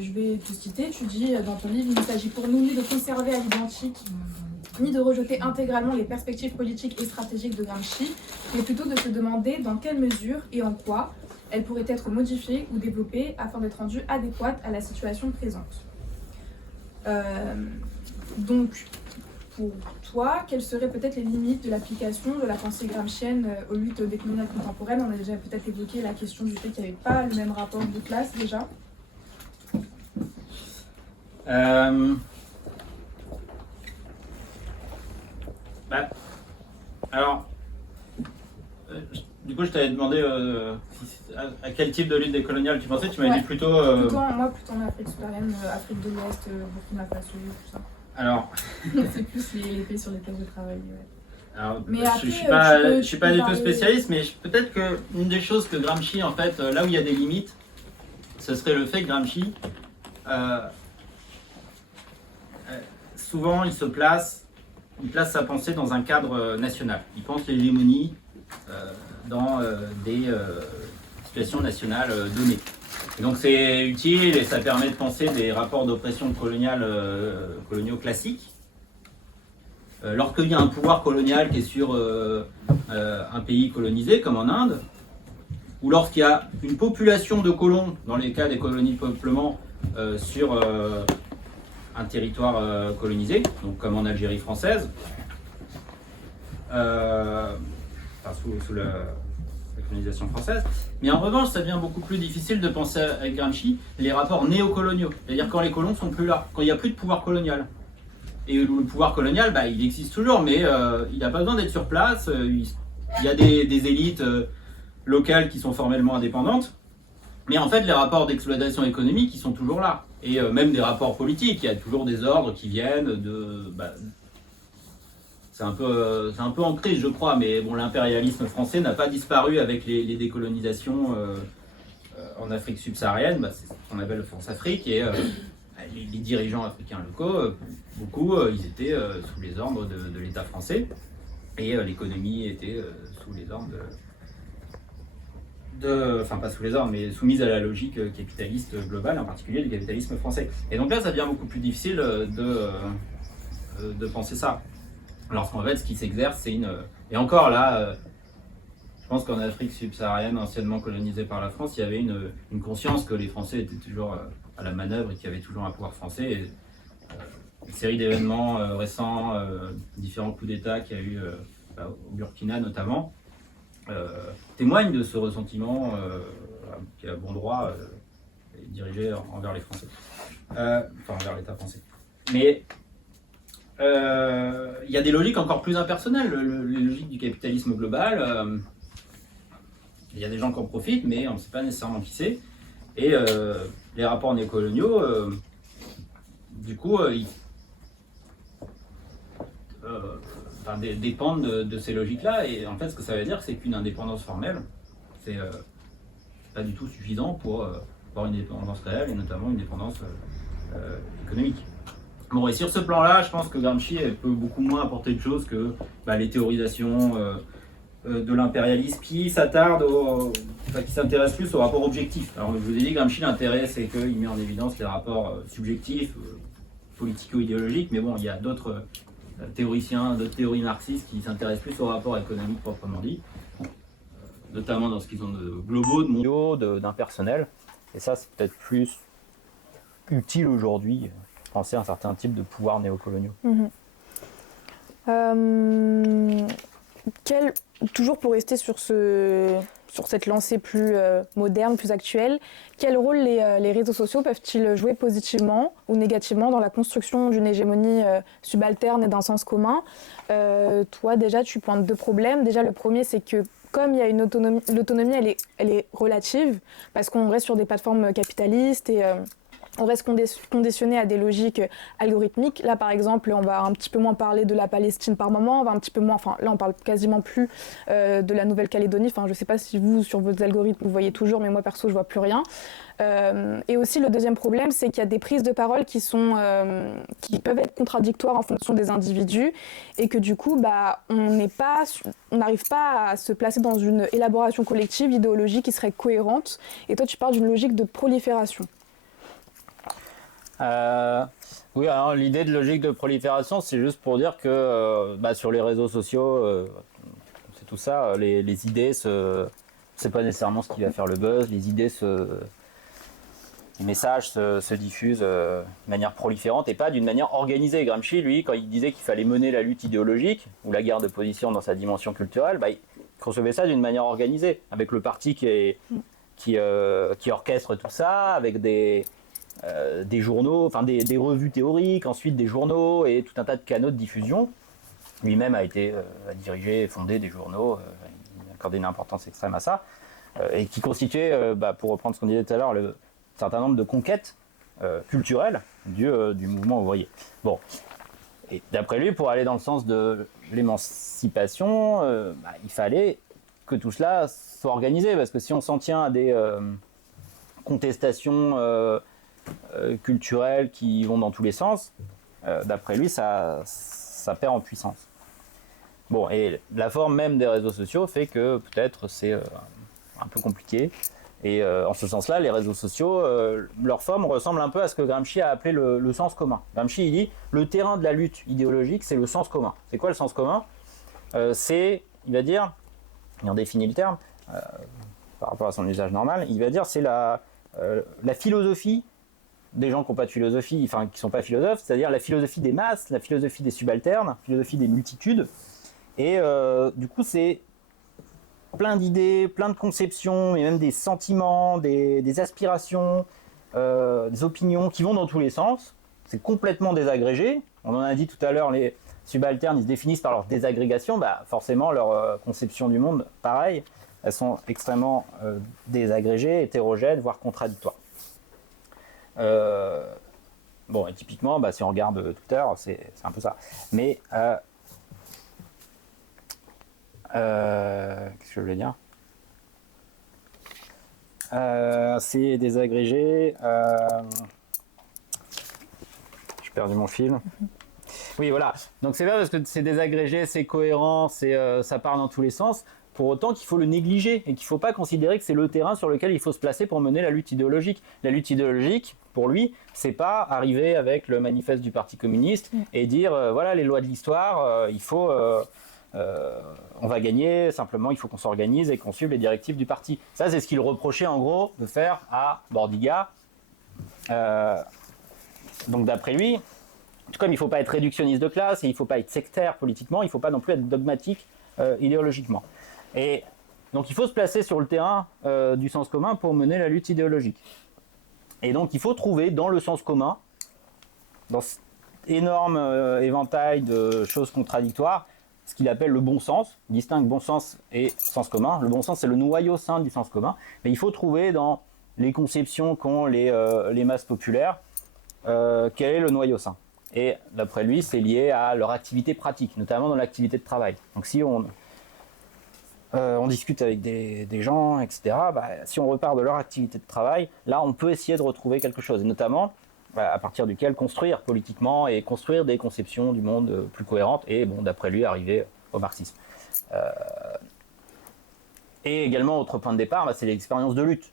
Je vais te citer, tu dis dans ton livre, il ne s'agit pour nous ni de conserver à l'identique, ni de rejeter intégralement les perspectives politiques et stratégiques de Gramsci, mais plutôt de se demander dans quelle mesure et en quoi elles pourraient être modifiées ou développées afin d'être rendues adéquates à la situation présente. Donc, pour toi, quelles seraient peut-être les limites de l'application de la pensée gramscienne aux luttes décoloniales contemporaines? On a déjà peut-être évoqué la question du fait qu'il n'y avait pas le même rapport de classe déjà. Alors, du coup, je t'avais demandé à quel type de lutte décoloniale tu pensais. Tu m'avais dit plutôt... Moi, plutôt en Afrique subsaharienne, Afrique de l'Ouest, Burkina Faso, tout ça. Alors... c'est plus les pays sur lesquels je travaille, ouais. Alors, mais je après, ne suis pas du tout spécialiste, mais peut-être qu'une des choses que Gramsci, en fait, là où il y a des limites, ce serait le fait que Gramsci, souvent, il place sa pensée dans un cadre national. Il pense l'hégémonie dans des situations nationales données. Et donc c'est utile et ça permet de penser des rapports d'oppression coloniaux classiques. Lorsqu'il y a un pouvoir colonial qui est sur un pays colonisé, comme en Inde, ou lorsqu'il y a une population de colons, dans les cas des colonies de peuplement, sur un territoire colonisé, donc comme en Algérie française, sous la colonisation française. Mais en revanche, ça devient beaucoup plus difficile de penser avec Gramsci les rapports néocoloniaux, c'est-à-dire quand les colons ne sont plus là, quand il n'y a plus de pouvoir colonial. Et le pouvoir colonial, il existe toujours, mais il n'a pas besoin d'être sur place. Il y a des élites locales qui sont formellement indépendantes, mais en fait, les rapports d'exploitation économique, ils sont toujours là. Et même des rapports politiques, il y a toujours des ordres qui viennent de... c'est un peu en crise, je crois, mais bon, l'impérialisme français n'a pas disparu avec les décolonisations en Afrique subsaharienne. C'est ce qu'on appelle France-Afrique, et les dirigeants africains locaux, beaucoup, ils étaient sous les ordres de l'État français, et l'économie était sous les ordres enfin pas sous les ordres, mais soumise à la logique capitaliste globale, en particulier du capitalisme français. Et donc là, ça devient beaucoup plus difficile de penser ça. Lorsqu'en fait, ce qui s'exerce, c'est une... Et encore là, je pense qu'en Afrique subsaharienne, anciennement colonisée par la France, il y avait une conscience que les Français étaient toujours à la manœuvre et qu'il y avait toujours un pouvoir français. Et, une série d'événements récents, différents coups d'État qu'il y a eu au Burkina notamment, témoigne de ce ressentiment qui a bon droit est dirigé envers les Français, envers l'État français. Mais il y a des logiques encore plus impersonnelles, les logiques du capitalisme global. Il y a des gens qui en profitent, mais on ne sait pas nécessairement qui c'est. Et les rapports néocoloniaux, du coup, dépendent de ces logiques-là. Et en fait, ce que ça veut dire, c'est qu'une indépendance formelle, c'est pas du tout suffisant pour avoir une indépendance réelle, et notamment une indépendance économique. Bon, et sur ce plan-là, je pense que Gramsci peut beaucoup moins apporter de choses que les théorisations de l'impérialisme qui s'attarde qui s'intéresse plus aux rapports objectifs. Alors, je vous ai dit, Gramsci, l'intérêt, c'est qu'il met en évidence les rapports subjectifs, politico-idéologiques, mais bon, il y a d'autres théoriciens, d'autres théories marxistes qui s'intéressent plus aux rapports économiques proprement dit, notamment dans ce qu'ils ont de globaux, de mondiaux, d'impersonnels. Et ça, c'est peut-être plus utile aujourd'hui, penser à un certain type de pouvoirs néocoloniaux. Toujours pour rester sur cette lancée plus moderne, plus actuelle, quel rôle les réseaux sociaux peuvent-ils jouer positivement ou négativement dans la construction d'une hégémonie subalterne et d'un sens commun? Toi, déjà, tu pointes deux problèmes. Déjà, le premier, c'est que comme il y a une autonomie, l'autonomie, elle est relative, parce qu'on reste sur des plateformes capitalistes et on reste conditionné à des logiques algorithmiques. Là, par exemple, on va un petit peu moins parler de la Palestine par moment, on va un petit peu moins, là, on parle quasiment plus de la Nouvelle-Calédonie. Je ne sais pas si vous, sur vos algorithmes, vous voyez toujours, mais moi, perso, je ne vois plus rien. Et aussi, le deuxième problème, c'est qu'il y a des prises de parole qui peuvent être contradictoires en fonction des individus et que du coup, on n'arrive pas à se placer dans une élaboration collective, idéologique qui serait cohérente. Et toi, tu parles d'une logique de prolifération. Oui, alors l'idée de logique de prolifération, c'est juste pour dire que sur les réseaux sociaux, c'est tout ça, les idées, c'est pas nécessairement ce qui va faire le buzz, les idées, les messages se diffusent de manière proliférante et pas d'une manière organisée. Gramsci, lui, quand il disait qu'il fallait mener la lutte idéologique ou la guerre de position dans sa dimension culturelle, il concevait ça d'une manière organisée, avec le parti qui orchestre tout ça, avec des journaux, des revues théoriques, ensuite des journaux et tout un tas de canaux de diffusion. Lui-même a dirigé et fondé des journaux, il a accordé une importance extrême à ça, et qui constituait, pour reprendre ce qu'on disait tout à l'heure, un certain nombre de conquêtes culturelles du mouvement ouvrier. Bon, et d'après lui, pour aller dans le sens de l'émancipation, il fallait que tout cela soit organisé, parce que si on s'en tient à des contestations culturelles qui vont dans tous les sens, d'après lui, ça perd en puissance. Bon, et la forme même des réseaux sociaux fait que peut-être c'est un peu compliqué. Et en ce sens-là, les réseaux sociaux, leur forme ressemble un peu à ce que Gramsci a appelé le sens commun. Gramsci, il dit, le terrain de la lutte idéologique, c'est le sens commun. C'est quoi le sens commun? Il va dire, il en définit le terme, par rapport à son usage normal, il va dire c'est la philosophie des gens qui n'ont pas de philosophie, qui ne sont pas philosophes, c'est-à-dire la philosophie des masses, la philosophie des subalternes, la philosophie des multitudes. Et du coup, c'est plein d'idées, plein de conceptions, et même des sentiments, des aspirations, des opinions qui vont dans tous les sens. C'est complètement désagrégé. On en a dit tout à l'heure, les subalternes, ils se définissent par leur désagrégation. Forcément, leur conception du monde, pareil, elles sont extrêmement désagrégées, hétérogènes, voire contradictoires. Et typiquement, si on regarde Twitter, c'est un peu ça. Mais qu'est-ce que je voulais dire? C'est désagrégé. J'ai perdu mon fil. Oui, voilà. Donc c'est bien parce que c'est désagrégé, c'est cohérent, ça part dans tous les sens. Pour autant qu'il faut le négliger et qu'il ne faut pas considérer que c'est le terrain sur lequel il faut se placer pour mener la lutte idéologique. La lutte idéologique, pour lui, c'est pas arriver avec le manifeste du Parti communiste et dire voilà les lois de l'histoire, on va gagner, simplement il faut qu'on s'organise et qu'on suive les directives du parti. Ça, c'est ce qu'il reprochait en gros de faire à Bordiga. Donc d'après lui, tout comme il ne faut pas être réductionniste de classe et il ne faut pas être sectaire politiquement, il ne faut pas non plus être dogmatique idéologiquement. Et Donc il faut se placer sur le terrain du sens commun pour mener la lutte idéologique. Et donc il faut trouver dans le sens commun, dans cet énorme éventail de choses contradictoires, ce qu'il appelle le bon sens. Il distingue bon sens et sens commun. Le bon sens, c'est le noyau sain du sens commun. Mais il faut trouver dans les conceptions qu'ont les masses populaires quel est le noyau sain. Et d'après lui, c'est lié à leur activité pratique, notamment dans l'activité de travail. Donc si on discute avec des gens, etc., si on repart de leur activité de travail, là on peut essayer de retrouver quelque chose, et notamment à partir duquel construire politiquement et construire des conceptions du monde plus cohérentes, et d'après lui, arriver au marxisme. Et également, autre point de départ, c'est l'expérience de lutte.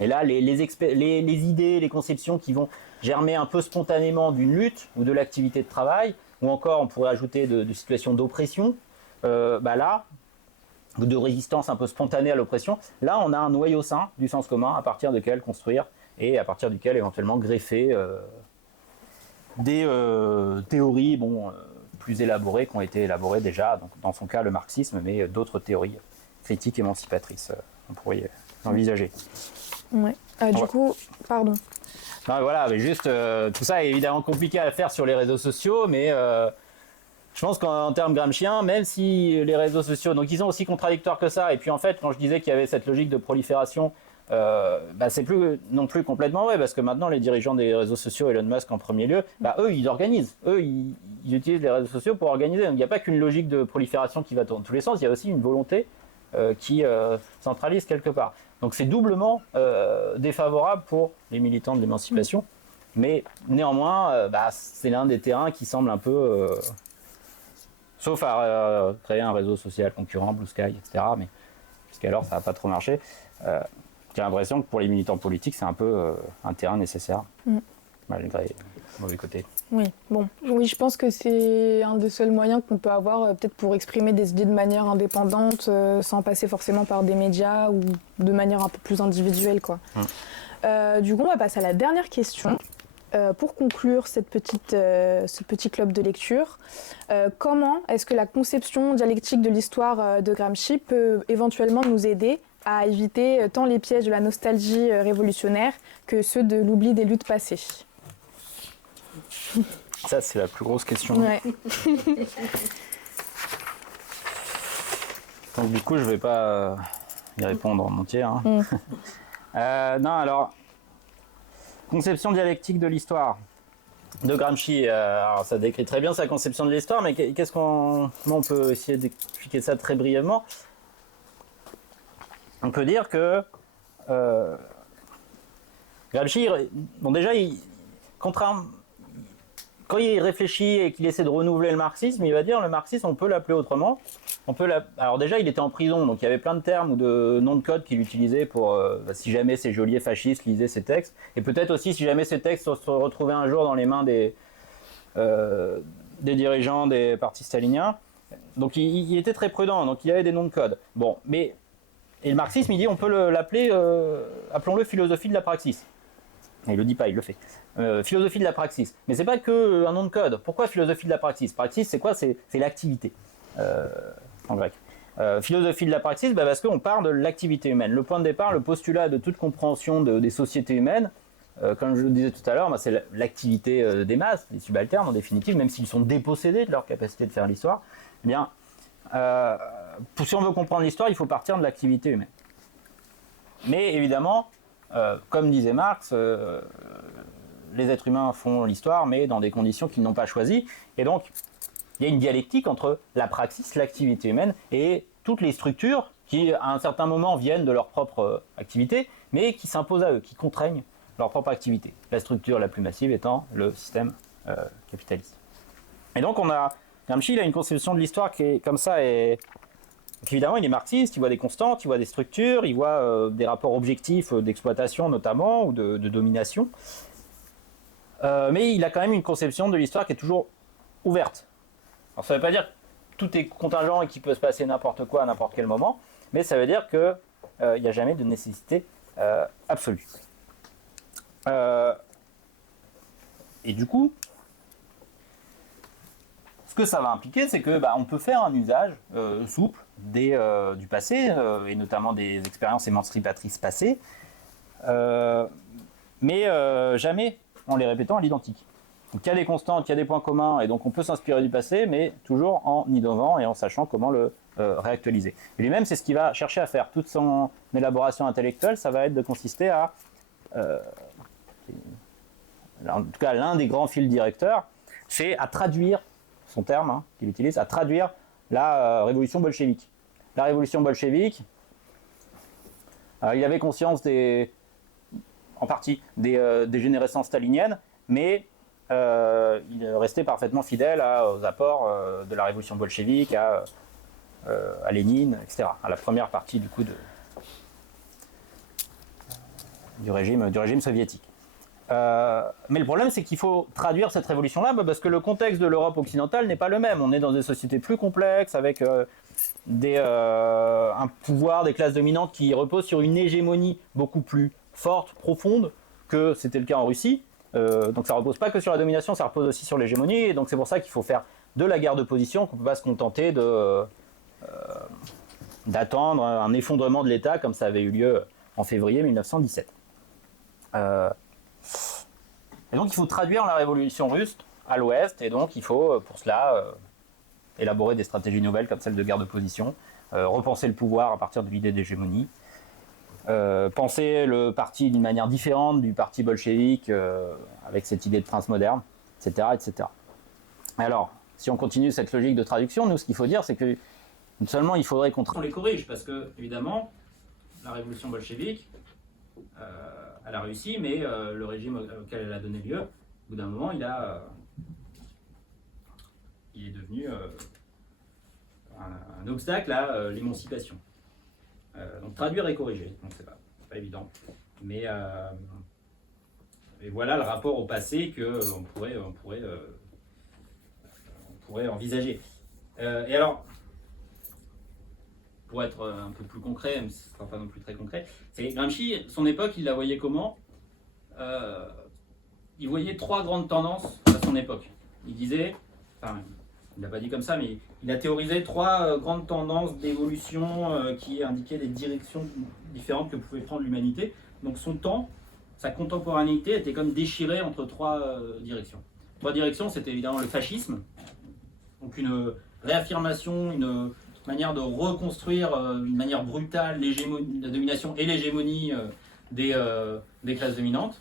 Et là, les idées, les conceptions qui vont germer un peu spontanément d'une lutte ou de l'activité de travail, ou encore on pourrait ajouter de situations d'oppression, là, ou de résistance un peu spontanée à l'oppression, là on a un noyau sain du sens commun à partir duquel construire et à partir duquel éventuellement greffer des théories plus élaborées qui ont été élaborées déjà, donc dans son cas le marxisme, mais d'autres théories critiques émancipatrices, on pourrait envisager. Ouais. Du coup, pardon. Non, voilà, mais juste, tout ça est évidemment compliqué à faire sur les réseaux sociaux, mais je pense qu'en termes gramsciens, même si les réseaux sociaux, donc ils sont aussi contradictoires que ça, et puis en fait, quand je disais qu'il y avait cette logique de prolifération, c'est plus non plus complètement vrai, parce que maintenant, les dirigeants des réseaux sociaux, Elon Musk en premier lieu, eux, ils organisent, ils utilisent les réseaux sociaux pour organiser, donc il n'y a pas qu'une logique de prolifération qui va dans tous les sens, il y a aussi une volonté qui centralise quelque part. Donc c'est doublement défavorable pour les militants de l'émancipation, mais néanmoins, c'est l'un des terrains qui semble un peu, sauf à créer un réseau social concurrent, Blue Sky, etc., mais jusqu'alors ça n'a pas trop marché. J'ai l'impression que pour les militants politiques, c'est un peu un terrain nécessaire, malgré le mauvais côté. Oui, je pense que c'est un des seuls moyens qu'on peut avoir peut-être pour exprimer des idées de manière indépendante, sans passer forcément par des médias ou de manière un peu plus individuelle, quoi. Du coup, on va passer à la dernière question. Pour conclure ce petit club de lecture, comment est-ce que la conception dialectique de l'histoire de Gramsci peut éventuellement nous aider à éviter tant les pièges de la nostalgie révolutionnaire que ceux de l'oubli des luttes passées? Ça, c'est la plus grosse question. Ouais. Donc du coup, je vais pas y répondre en entier. Non, alors, conception dialectique de l'histoire de Gramsci. Alors, ça décrit très bien sa conception de l'histoire, mais comment on peut essayer d'expliquer ça très brièvement? On peut dire que Gramsci, déjà, quand il réfléchit et qu'il essaie de renouveler le marxisme, il va dire le marxisme, on peut l'appeler autrement. Alors déjà, il était en prison, donc il y avait plein de termes ou de noms de code qu'il utilisait pour, si jamais ces geôliers fascistes lisaient ses textes, et peut-être aussi si jamais ces textes se retrouvaient un jour dans les mains des dirigeants des partis staliniens. Donc il était très prudent, donc il y avait des noms de code. Et le marxisme, il dit on peut l'appeler, appelons-le philosophie de la praxis. Et il le dit pas, il le fait. Philosophie de la praxis. Mais c'est pas que un nom de code. Pourquoi philosophie de la praxis? Praxis, c'est quoi? C'est l'activité, en grec. Philosophie de la praxis, parce qu'on part de l'activité humaine. Le point de départ, le postulat de toute compréhension des sociétés humaines, comme je le disais tout à l'heure, c'est l'activité des masses, des subalternes en définitive, même s'ils sont dépossédés de leur capacité de faire l'histoire. Eh bien, si on veut comprendre l'histoire, il faut partir de l'activité humaine. Mais évidemment, comme disait Marx, les êtres humains font l'histoire, mais dans des conditions qu'ils n'ont pas choisies. Et donc, il y a une dialectique entre la praxis, l'activité humaine, et toutes les structures qui, à un certain moment, viennent de leur propre activité, mais qui s'imposent à eux, qui contraignent leur propre activité. La structure la plus massive étant le système capitaliste. Et donc, Gramsci, il a une conception de l'histoire qui est comme ça, et évidemment, il est marxiste, il voit des constantes, il voit des structures, il voit des rapports objectifs d'exploitation notamment, ou de domination. Mais il a quand même une conception de l'histoire qui est toujours ouverte. Alors ça ne veut pas dire que tout est contingent et qu'il peut se passer n'importe quoi à n'importe quel moment, mais ça veut dire qu'il n'y a jamais de nécessité absolue. Et du coup, ce que ça va impliquer, c'est que on peut faire un usage souple du passé, et notamment des expériences émancipatrices passées, mais jamais en les répétant à l'identique. Donc il y a des constantes, il y a des points communs, et donc on peut s'inspirer du passé, mais toujours en innovant et en sachant comment le réactualiser. Et lui-même, c'est ce qu'il va chercher à faire. Toute son élaboration intellectuelle, ça va être de consister à, en tout cas l'un des grands fils directeurs, c'est à traduire, son terme qu'il utilise, à traduire la révolution bolchevique. La révolution bolchevique, il avait conscience en partie des dégénérescences staliniennes, mais il restait parfaitement fidèle aux apports de la révolution bolchevique, à Lénine, etc., à la première partie du coup du régime soviétique. Mais le problème, c'est qu'il faut traduire cette révolution-là parce que le contexte de l'Europe occidentale n'est pas le même. On est dans des sociétés plus complexes, avec un pouvoir des classes dominantes qui repose sur une hégémonie beaucoup plus forte, profonde, que c'était le cas en Russie. Donc ça ne repose pas que sur la domination, ça repose aussi sur l'hégémonie. Et donc c'est pour ça qu'il faut faire de la guerre de position, qu'on ne peut pas se contenter d'attendre un effondrement de l'État comme ça avait eu lieu en février 1917. Et donc il faut traduire la révolution russe à l'ouest, et donc il faut pour cela élaborer des stratégies nouvelles comme celle de guerre de position, repenser le pouvoir à partir de l'idée d'hégémonie, penser le parti d'une manière différente du parti bolchevique avec cette idée de prince moderne, etc., etc. Alors, si on continue cette logique de traduction, nous ce qu'il faut dire c'est que non seulement il faudrait qu'on les corrige, parce que évidemment la révolution bolchevique elle a réussi, mais le régime auquel elle a donné lieu, au bout d'un moment, il est devenu un obstacle à l'émancipation. Donc traduire et corriger, donc c'est pas évident. Mais et voilà le rapport au passé qu'on pourrait envisager. Et alors, pour être un peu plus concret, mais ce ne sera pas non plus très concret, c'est Gramsci, son époque, il la voyait comment ? Il voyait trois grandes tendances à son époque. Il disait, enfin, il ne l'a pas dit comme ça, mais il a théorisé trois grandes tendances d'évolution qui indiquaient des directions différentes que pouvait prendre l'humanité. Donc son temps, sa contemporanéité était comme déchirée entre trois directions. Trois directions, c'était évidemment le fascisme, donc une réaffirmation, une manière de reconstruire d'une manière brutale la domination et l'hégémonie des classes dominantes.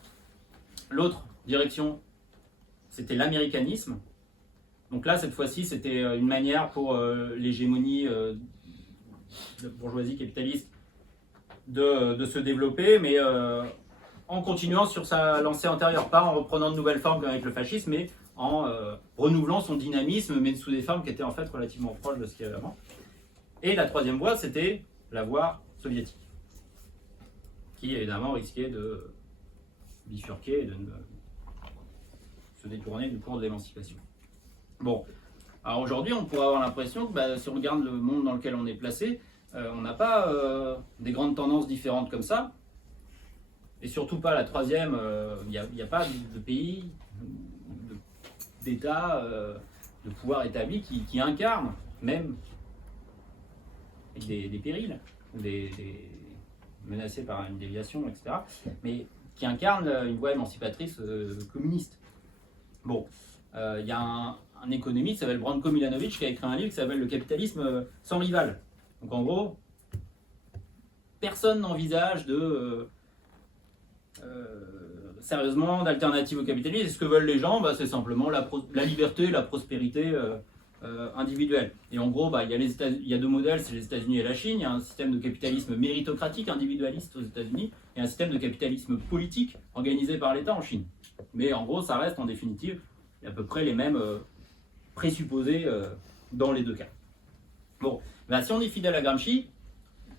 L'autre direction, c'était l'américanisme. Donc là, cette fois-ci, c'était une manière pour l'hégémonie de la bourgeoisie capitaliste de se développer, mais en continuant sur sa lancée antérieure, pas en reprenant de nouvelles formes comme avec le fascisme, mais en renouvelant son dynamisme, mais sous des formes qui étaient en fait relativement proches de ce qu'il y avait avant. Et la troisième voie, c'était la voie soviétique, qui évidemment risquait de bifurquer et de se détourner du cours de l'émancipation. Bon, alors aujourd'hui, on pourrait avoir l'impression que si on regarde le monde dans lequel on est placé, on n'a pas des grandes tendances différentes comme ça, et surtout pas la troisième, il n'y a pas de pays, d'État, de pouvoir établi qui incarne même des périls, menacés par une déviation, etc., mais qui incarne une voie émancipatrice communiste. Bon, il y a un économiste qui s'appelle Branko Milanovic qui a écrit un livre qui s'appelle Le capitalisme sans rival. Donc en gros, personne n'envisage sérieusement d'alternative au capitalisme. Et ce que veulent les gens, c'est simplement la liberté, la prospérité individuelle. Et en gros, il y a deux modèles, c'est les États-Unis et la Chine. Il y a un système de capitalisme méritocratique, individualiste aux États-Unis, et un système de capitalisme politique organisé par l'État en Chine. Mais en gros, ça reste en définitive à peu près les mêmes présupposés dans les deux cas. Bon, si on est fidèle à Gramsci,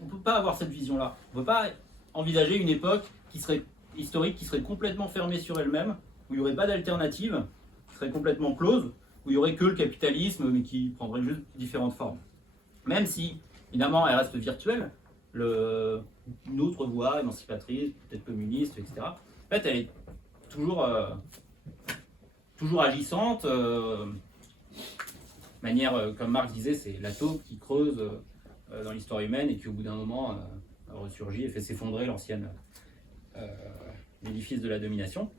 on ne peut pas avoir cette vision-là. On ne peut pas envisager une époque historique qui serait complètement fermée sur elle-même, où il n'y aurait pas d'alternative, qui serait complètement close, où il n'y aurait que le capitalisme, mais qui prendrait juste différentes formes. Même si, évidemment, elle reste virtuelle, une autre voie émancipatrice, peut-être communiste, etc., en fait, elle est toujours agissante. Manière, comme Marx disait, c'est la taupe qui creuse dans l'histoire humaine et qui au bout d'un moment ressurgit et fait s'effondrer l'édifice de la domination.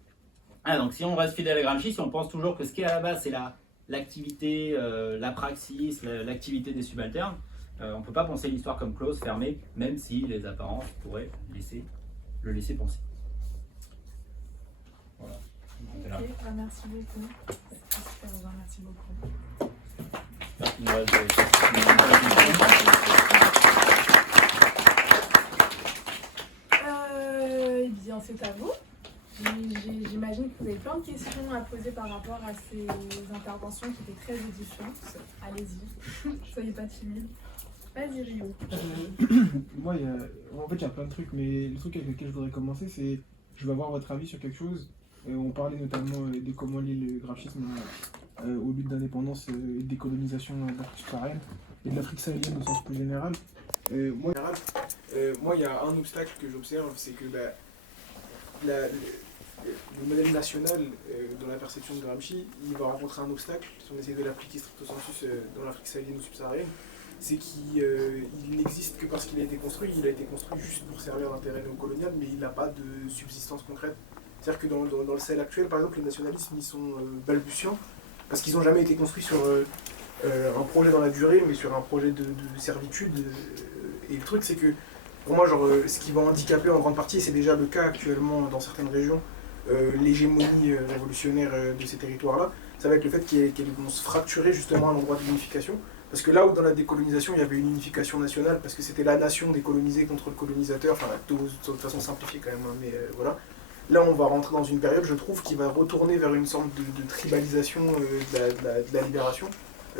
Donc si on reste fidèle à Gramsci, si on pense toujours que ce qui est à la base c'est l'activité, la praxis, l'activité des subalternes, on ne peut pas penser l'histoire comme close, fermée, même si les apparences pourraient le laisser penser. Voilà. Ok, merci beaucoup. Super, merci beaucoup. Il nous reste Eh bien, c'est à vous. J'imagine que vous avez plein de questions à poser par rapport à ces interventions qui étaient très édifiantes. Allez-y, soyez pas timide. Vas-y, Rio. Moi, en fait, il y a plein de trucs, mais le truc avec lequel je voudrais commencer, c'est je veux avoir votre avis sur quelque chose. On parlait notamment de comment lier le graphisme aux luttes d'indépendance et de décolonisation d'Afrique subsaharienne et de l'Afrique sahélienne au sens plus général. Moi, il y a un obstacle que j'observe, c'est que le modèle national, dans la perception de Gramsci, il va rencontrer un obstacle, si on essaie de l'appliquer stricto sensu dans l'Afrique sahélienne ou subsaharienne, c'est qu'il n'existe que parce qu'il a été construit. Il a été construit juste pour servir l'intérêt néocolonial, mais il n'a pas de subsistance concrète. C'est-à-dire que dans le Sahel actuel, par exemple, les nationalismes, ils sont balbutiants, parce qu'ils n'ont jamais été construits sur un projet dans la durée, mais sur un projet de servitude. Et le truc, c'est que, pour moi, ce qui va handicaper en grande partie, et c'est déjà le cas actuellement dans certaines régions, l'hégémonie révolutionnaire de ces territoires-là, ça va être le fait qu'elles vont se fracturer justement à l'endroit de l'unification. Parce que là où dans la décolonisation, il y avait une unification nationale, parce que c'était la nation décolonisée contre le colonisateur, enfin de façon simplifiée quand même, hein, mais voilà. Là, on va rentrer dans une période, je trouve, qui va retourner vers une sorte de tribalisation de la libération.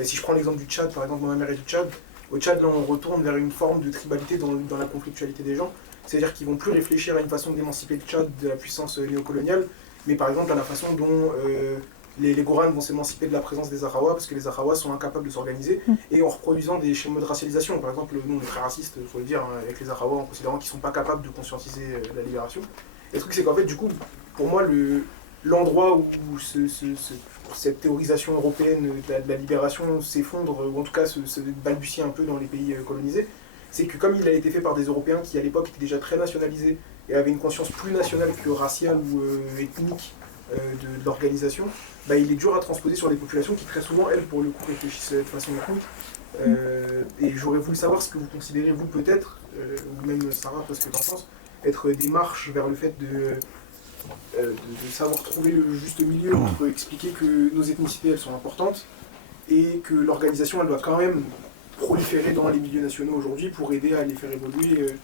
Si je prends l'exemple du Tchad, par exemple, moi, ma mère est du Tchad. Au Tchad, là, on retourne vers une forme de tribalité dans la conflictualité des gens. C'est-à-dire qu'ils vont plus réfléchir à une façon d'émanciper le Tchad de la puissance néocoloniale, mais par exemple à la façon dont les Gourans vont s'émanciper de la présence des Arawa, parce que les Arawa sont incapables de s'organiser, et en reproduisant des schémas de racialisation. Par exemple, nous, on est très raciste, il faut le dire, avec les Arawa, en considérant qu'ils ne sont pas capables de conscientiser la libération. Et le truc, c'est qu'en fait, du coup, pour moi, l'endroit où cette théorisation européenne de la libération s'effondre, ou en tout cas se balbutie un peu dans les pays colonisés, c'est que comme il a été fait par des Européens qui, à l'époque, étaient déjà très nationalisés et avaient une conscience plus nationale que raciale ou ethnique de l'organisation, il est dur à transposer sur des populations qui, très souvent, elles, pour le coup, réfléchissent de façon écoute. Et j'aurais voulu savoir ce que vous considérez, vous, peut-être, ou même Sarah, parce que tu en penses, être des marches vers le fait de savoir trouver le juste milieu entre expliquer que nos ethnicités elles sont importantes et que l'organisation elle doit quand même proliférer dans les milieux nationaux aujourd'hui pour aider à les faire évoluer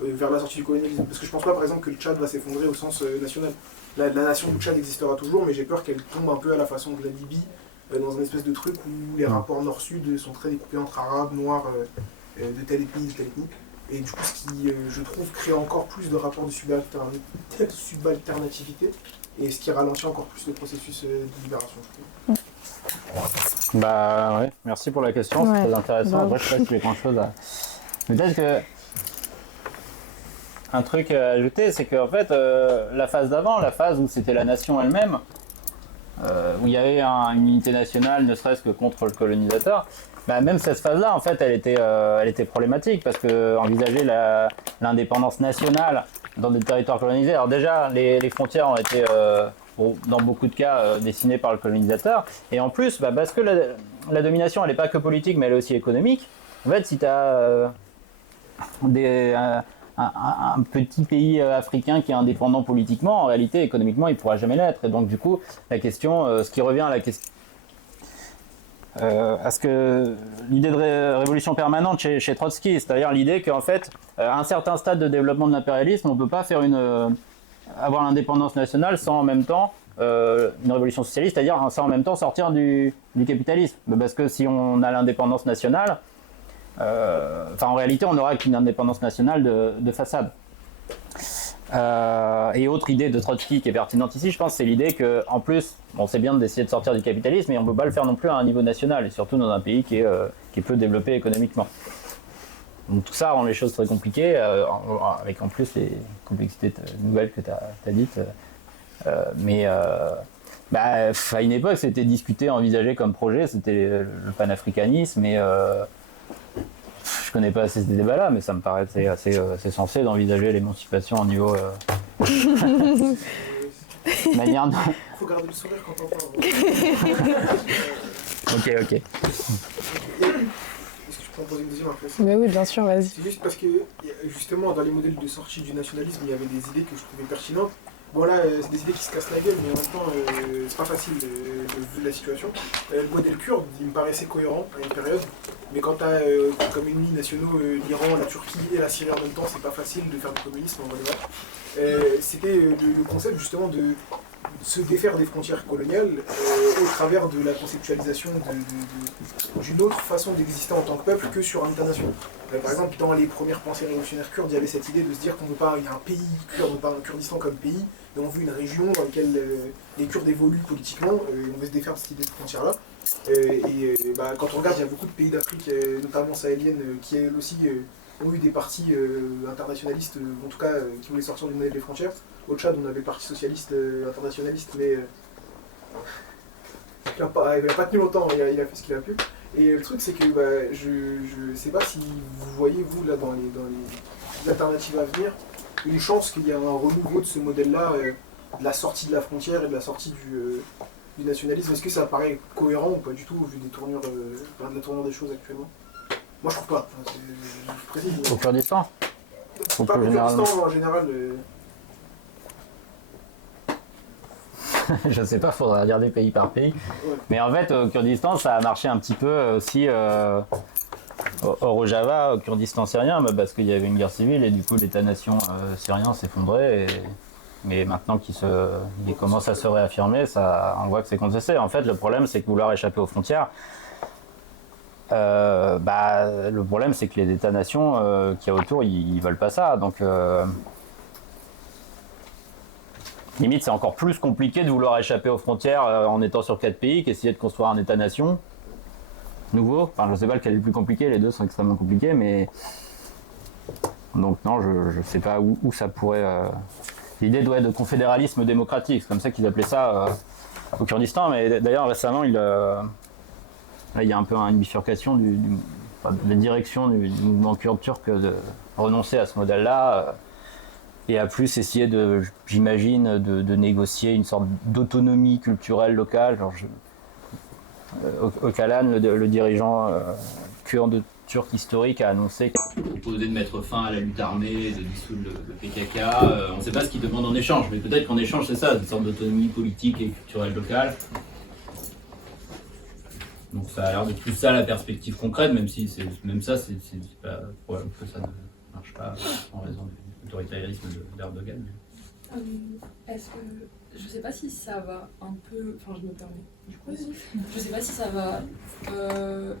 vers la sortie du colonialisme. Parce que je pense pas par exemple que le Tchad va s'effondrer au sens national. La nation du Tchad existera toujours, mais j'ai peur qu'elle tombe un peu à la façon de la Libye, dans une espèce de truc où les rapports nord-sud sont très découpés entre arabes, noirs, de telle ethnie, de telle ethnie. Et du coup, ce qui, je trouve, crée encore plus de rapports de subalternativité et ce qui ralentit encore plus le processus de libération. Bah ouais, merci pour la question, c'est très intéressant. Après, je sais pas si j'ai grand chose à. Peut-être que. Un truc à ajouter, c'est qu'en fait, la phase d'avant, la phase où c'était la nation elle-même, où il y avait une unité nationale, ne serait-ce que contre le colonisateur, même cette phase-là, en fait, elle était problématique parce que envisager l'indépendance nationale dans des territoires colonisés. Alors déjà, les frontières ont été, dans beaucoup de cas, dessinées par le colonisateur. Et en plus, parce que la domination, elle n'est pas que politique, mais elle est aussi économique. En fait, si tu as un petit pays africain qui est indépendant politiquement, en réalité, économiquement, il ne pourra jamais l'être. Et donc, du coup, la question, ce qui revient à la question. À ce que l'idée de révolution permanente chez Trotsky, c'est-à-dire l'idée qu'en fait, à un certain stade de développement de l'impérialisme, on ne peut pas faire avoir l'indépendance nationale sans en même temps une révolution socialiste, c'est-à-dire sans en même temps sortir du capitalisme. Parce que si on a l'indépendance nationale, en réalité, on n'aura qu'une indépendance nationale de façade. Et autre idée de Trotsky qui est pertinente ici, je pense, c'est l'idée qu'en plus, c'est bien d'essayer de sortir du capitalisme, mais on ne peut pas le faire non plus à un niveau national, et surtout dans un pays qui est peu développé économiquement. Donc tout ça rend les choses très compliquées, avec en plus les complexités nouvelles que tu as dites. À une époque, c'était discuté, envisagé comme projet, c'était le panafricanisme, et connais pas assez ces débats-là, mais ça me paraît assez sensé d'envisager l'émancipation au niveau manière de... Faut garder le sourire quand on parle. Ok. Est-ce que je peux en poser une deuxième après ça? Mais oui, bien sûr, vas-y. C'est juste parce que, justement, dans les modèles de sortie du nationalisme, il y avait des idées que je trouvais pertinentes. Bon, là, c'est des idées qui se cassent la gueule, mais en même temps, c'est pas facile vu la situation. Le modèle kurde, il me paraissait cohérent à une période, mais quand t'as comme ennemis nationaux l'Iran, la Turquie et la Syrie en même temps, c'est pas facile de faire du communisme en vrai. C'était le concept justement de se défaire des frontières coloniales au travers de la conceptualisation d'une autre façon d'exister en tant que peuple que sur un État-nation. Par exemple, dans les premières pensées révolutionnaires kurdes, il y avait cette idée de se dire qu'on ne veut pas, il y a un pays kurde, on veut pas un Kurdistan comme pays, mais on veut une région dans laquelle les Kurdes évoluent politiquement, on veut se défaire de cette idée de frontière-là. Quand on regarde, il y a beaucoup de pays d'Afrique, notamment sahélienne, qui elles aussi ont eu des partis internationalistes, en tout cas qui voulaient sortir du modèle des frontières. Au Tchad, on avait le Parti socialiste internationaliste, mais il n'a pas tenu longtemps, il a fait ce qu'il a pu. Et le truc, c'est que je ne sais pas si vous voyez, vous, là, dans les alternatives à venir, une chance qu'il y ait un renouveau de ce modèle-là, de la sortie de la frontière et de la sortie du nationalisme. Est-ce que ça paraît cohérent ou pas du tout, vu de la tournure des choses actuellement? Moi, je trouve pas. Je précise. Au Kurdistan? Ou Pas plus au généralement? Kurdistan en général. Je sais pas, faudra regarder pays par pays. Ouais. Mais en fait, au Kurdistan, ça a marché un petit peu aussi au Rojava, au Kurdistan syrien, parce qu'il y avait une guerre civile et du coup l'État-nation syrien s'effondrait. Mais maintenant qu'il commence à se réaffirmer, on voit que c'est contesté. En fait, le problème, c'est que vouloir échapper aux frontières, le problème, c'est que les États-nations qu'il y a autour, ils veulent pas ça. Donc, limite, c'est encore plus compliqué de vouloir échapper aux frontières en étant sur 4 pays qu'essayer de construire un État-nation nouveau. Enfin, je sais pas lequel est le plus compliqué, les deux sont extrêmement compliqués, mais... Donc non, je sais pas où ça pourrait... L'idée doit être de confédéralisme démocratique, c'est comme ça qu'ils appelaient ça au Kurdistan, mais d'ailleurs récemment, là, il y a un peu une bifurcation de la direction du mouvement kurde turc de renoncer à ce modèle-là, et à plus essayer j'imagine, de négocier une sorte d'autonomie culturelle locale. Genre Öcalan, le dirigeant kurde turc historique, a annoncé Proposer de mettre fin à la lutte armée, de dissoudre le PKK. On ne sait pas ce qu'ils demandent en échange, mais peut-être qu'en échange, c'est ça, une sorte d'autonomie politique et culturelle locale. Donc ça a l'air d'être plus ça la perspective concrète, même si même ça, c'est pas probable que ça ne marche pas en raison de l'autoritarisme d'Erdogan. Est-ce que je sais pas si ça va un peu, enfin je me permets du coup, je sais pas si ça va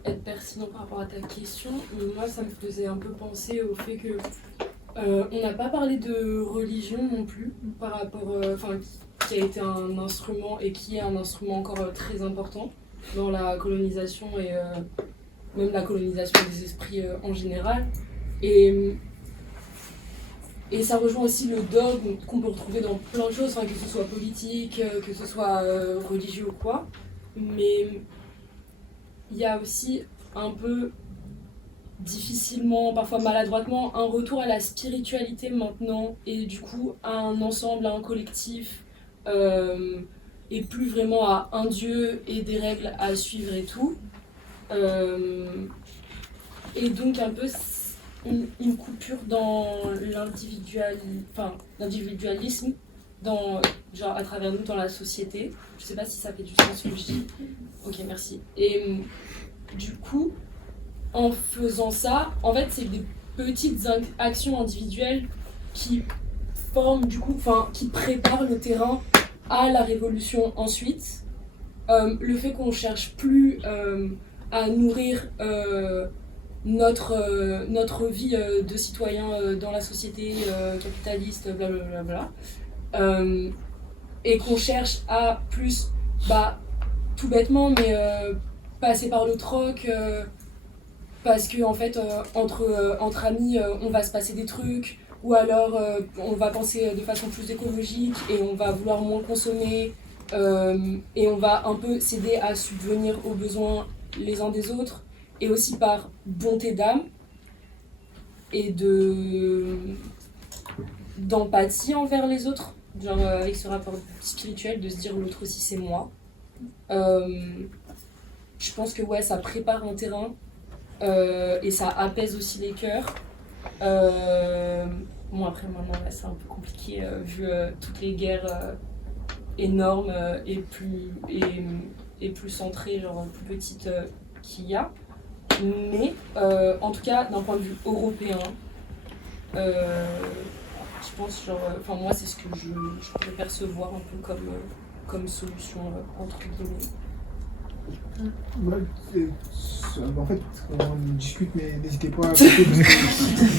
être pertinent par rapport à ta question, mais moi ça me faisait un peu penser au fait que on n'a pas parlé de religion non plus par rapport, qui a été un instrument et qui est un instrument encore très important dans la colonisation et même la colonisation des esprits en général. Et ça rejoint aussi le dogme qu'on peut retrouver dans plein de choses, que ce soit politique, que ce soit religieux ou quoi. Mais il y a aussi un peu difficilement, parfois maladroitement, un retour à la spiritualité maintenant, et du coup à un ensemble, à un collectif, et plus vraiment à un dieu et des règles à suivre et tout. Et donc un peu une coupure dans l'individualisme, genre à travers nous dans la société. Je sais pas si ça fait du sens ce que je dis. Ok, merci. Et du coup, en faisant ça, en fait, c'est des petites actions individuelles qui forment du coup, qui préparent le terrain à la révolution ensuite. Le fait qu'on cherche plus à nourrir notre vie de citoyen dans la société capitaliste, blablabla, et qu'on cherche à plus, tout bêtement, mais passer par le troc, parce que en fait, entre amis, on va se passer des trucs, ou alors on va penser de façon plus écologique et on va vouloir moins consommer, et on va un peu s'aider à subvenir aux besoins les uns des autres, et aussi par bonté d'âme. et d'empathie envers les autres, genre avec ce rapport spirituel, de se dire l'autre aussi c'est moi. Je pense que ouais, ça prépare un terrain et ça apaise aussi les cœurs. Bon après maintenant là, c'est un peu compliqué vu toutes les guerres énormes et plus centrées, genre plus petites qu'il y a. Mais en tout cas d'un point de vue européen, je pense genre, moi c'est ce que je peux percevoir un peu comme solution entre guillemets. Ouais, en fait, on discute, mais n'hésitez pas à couper,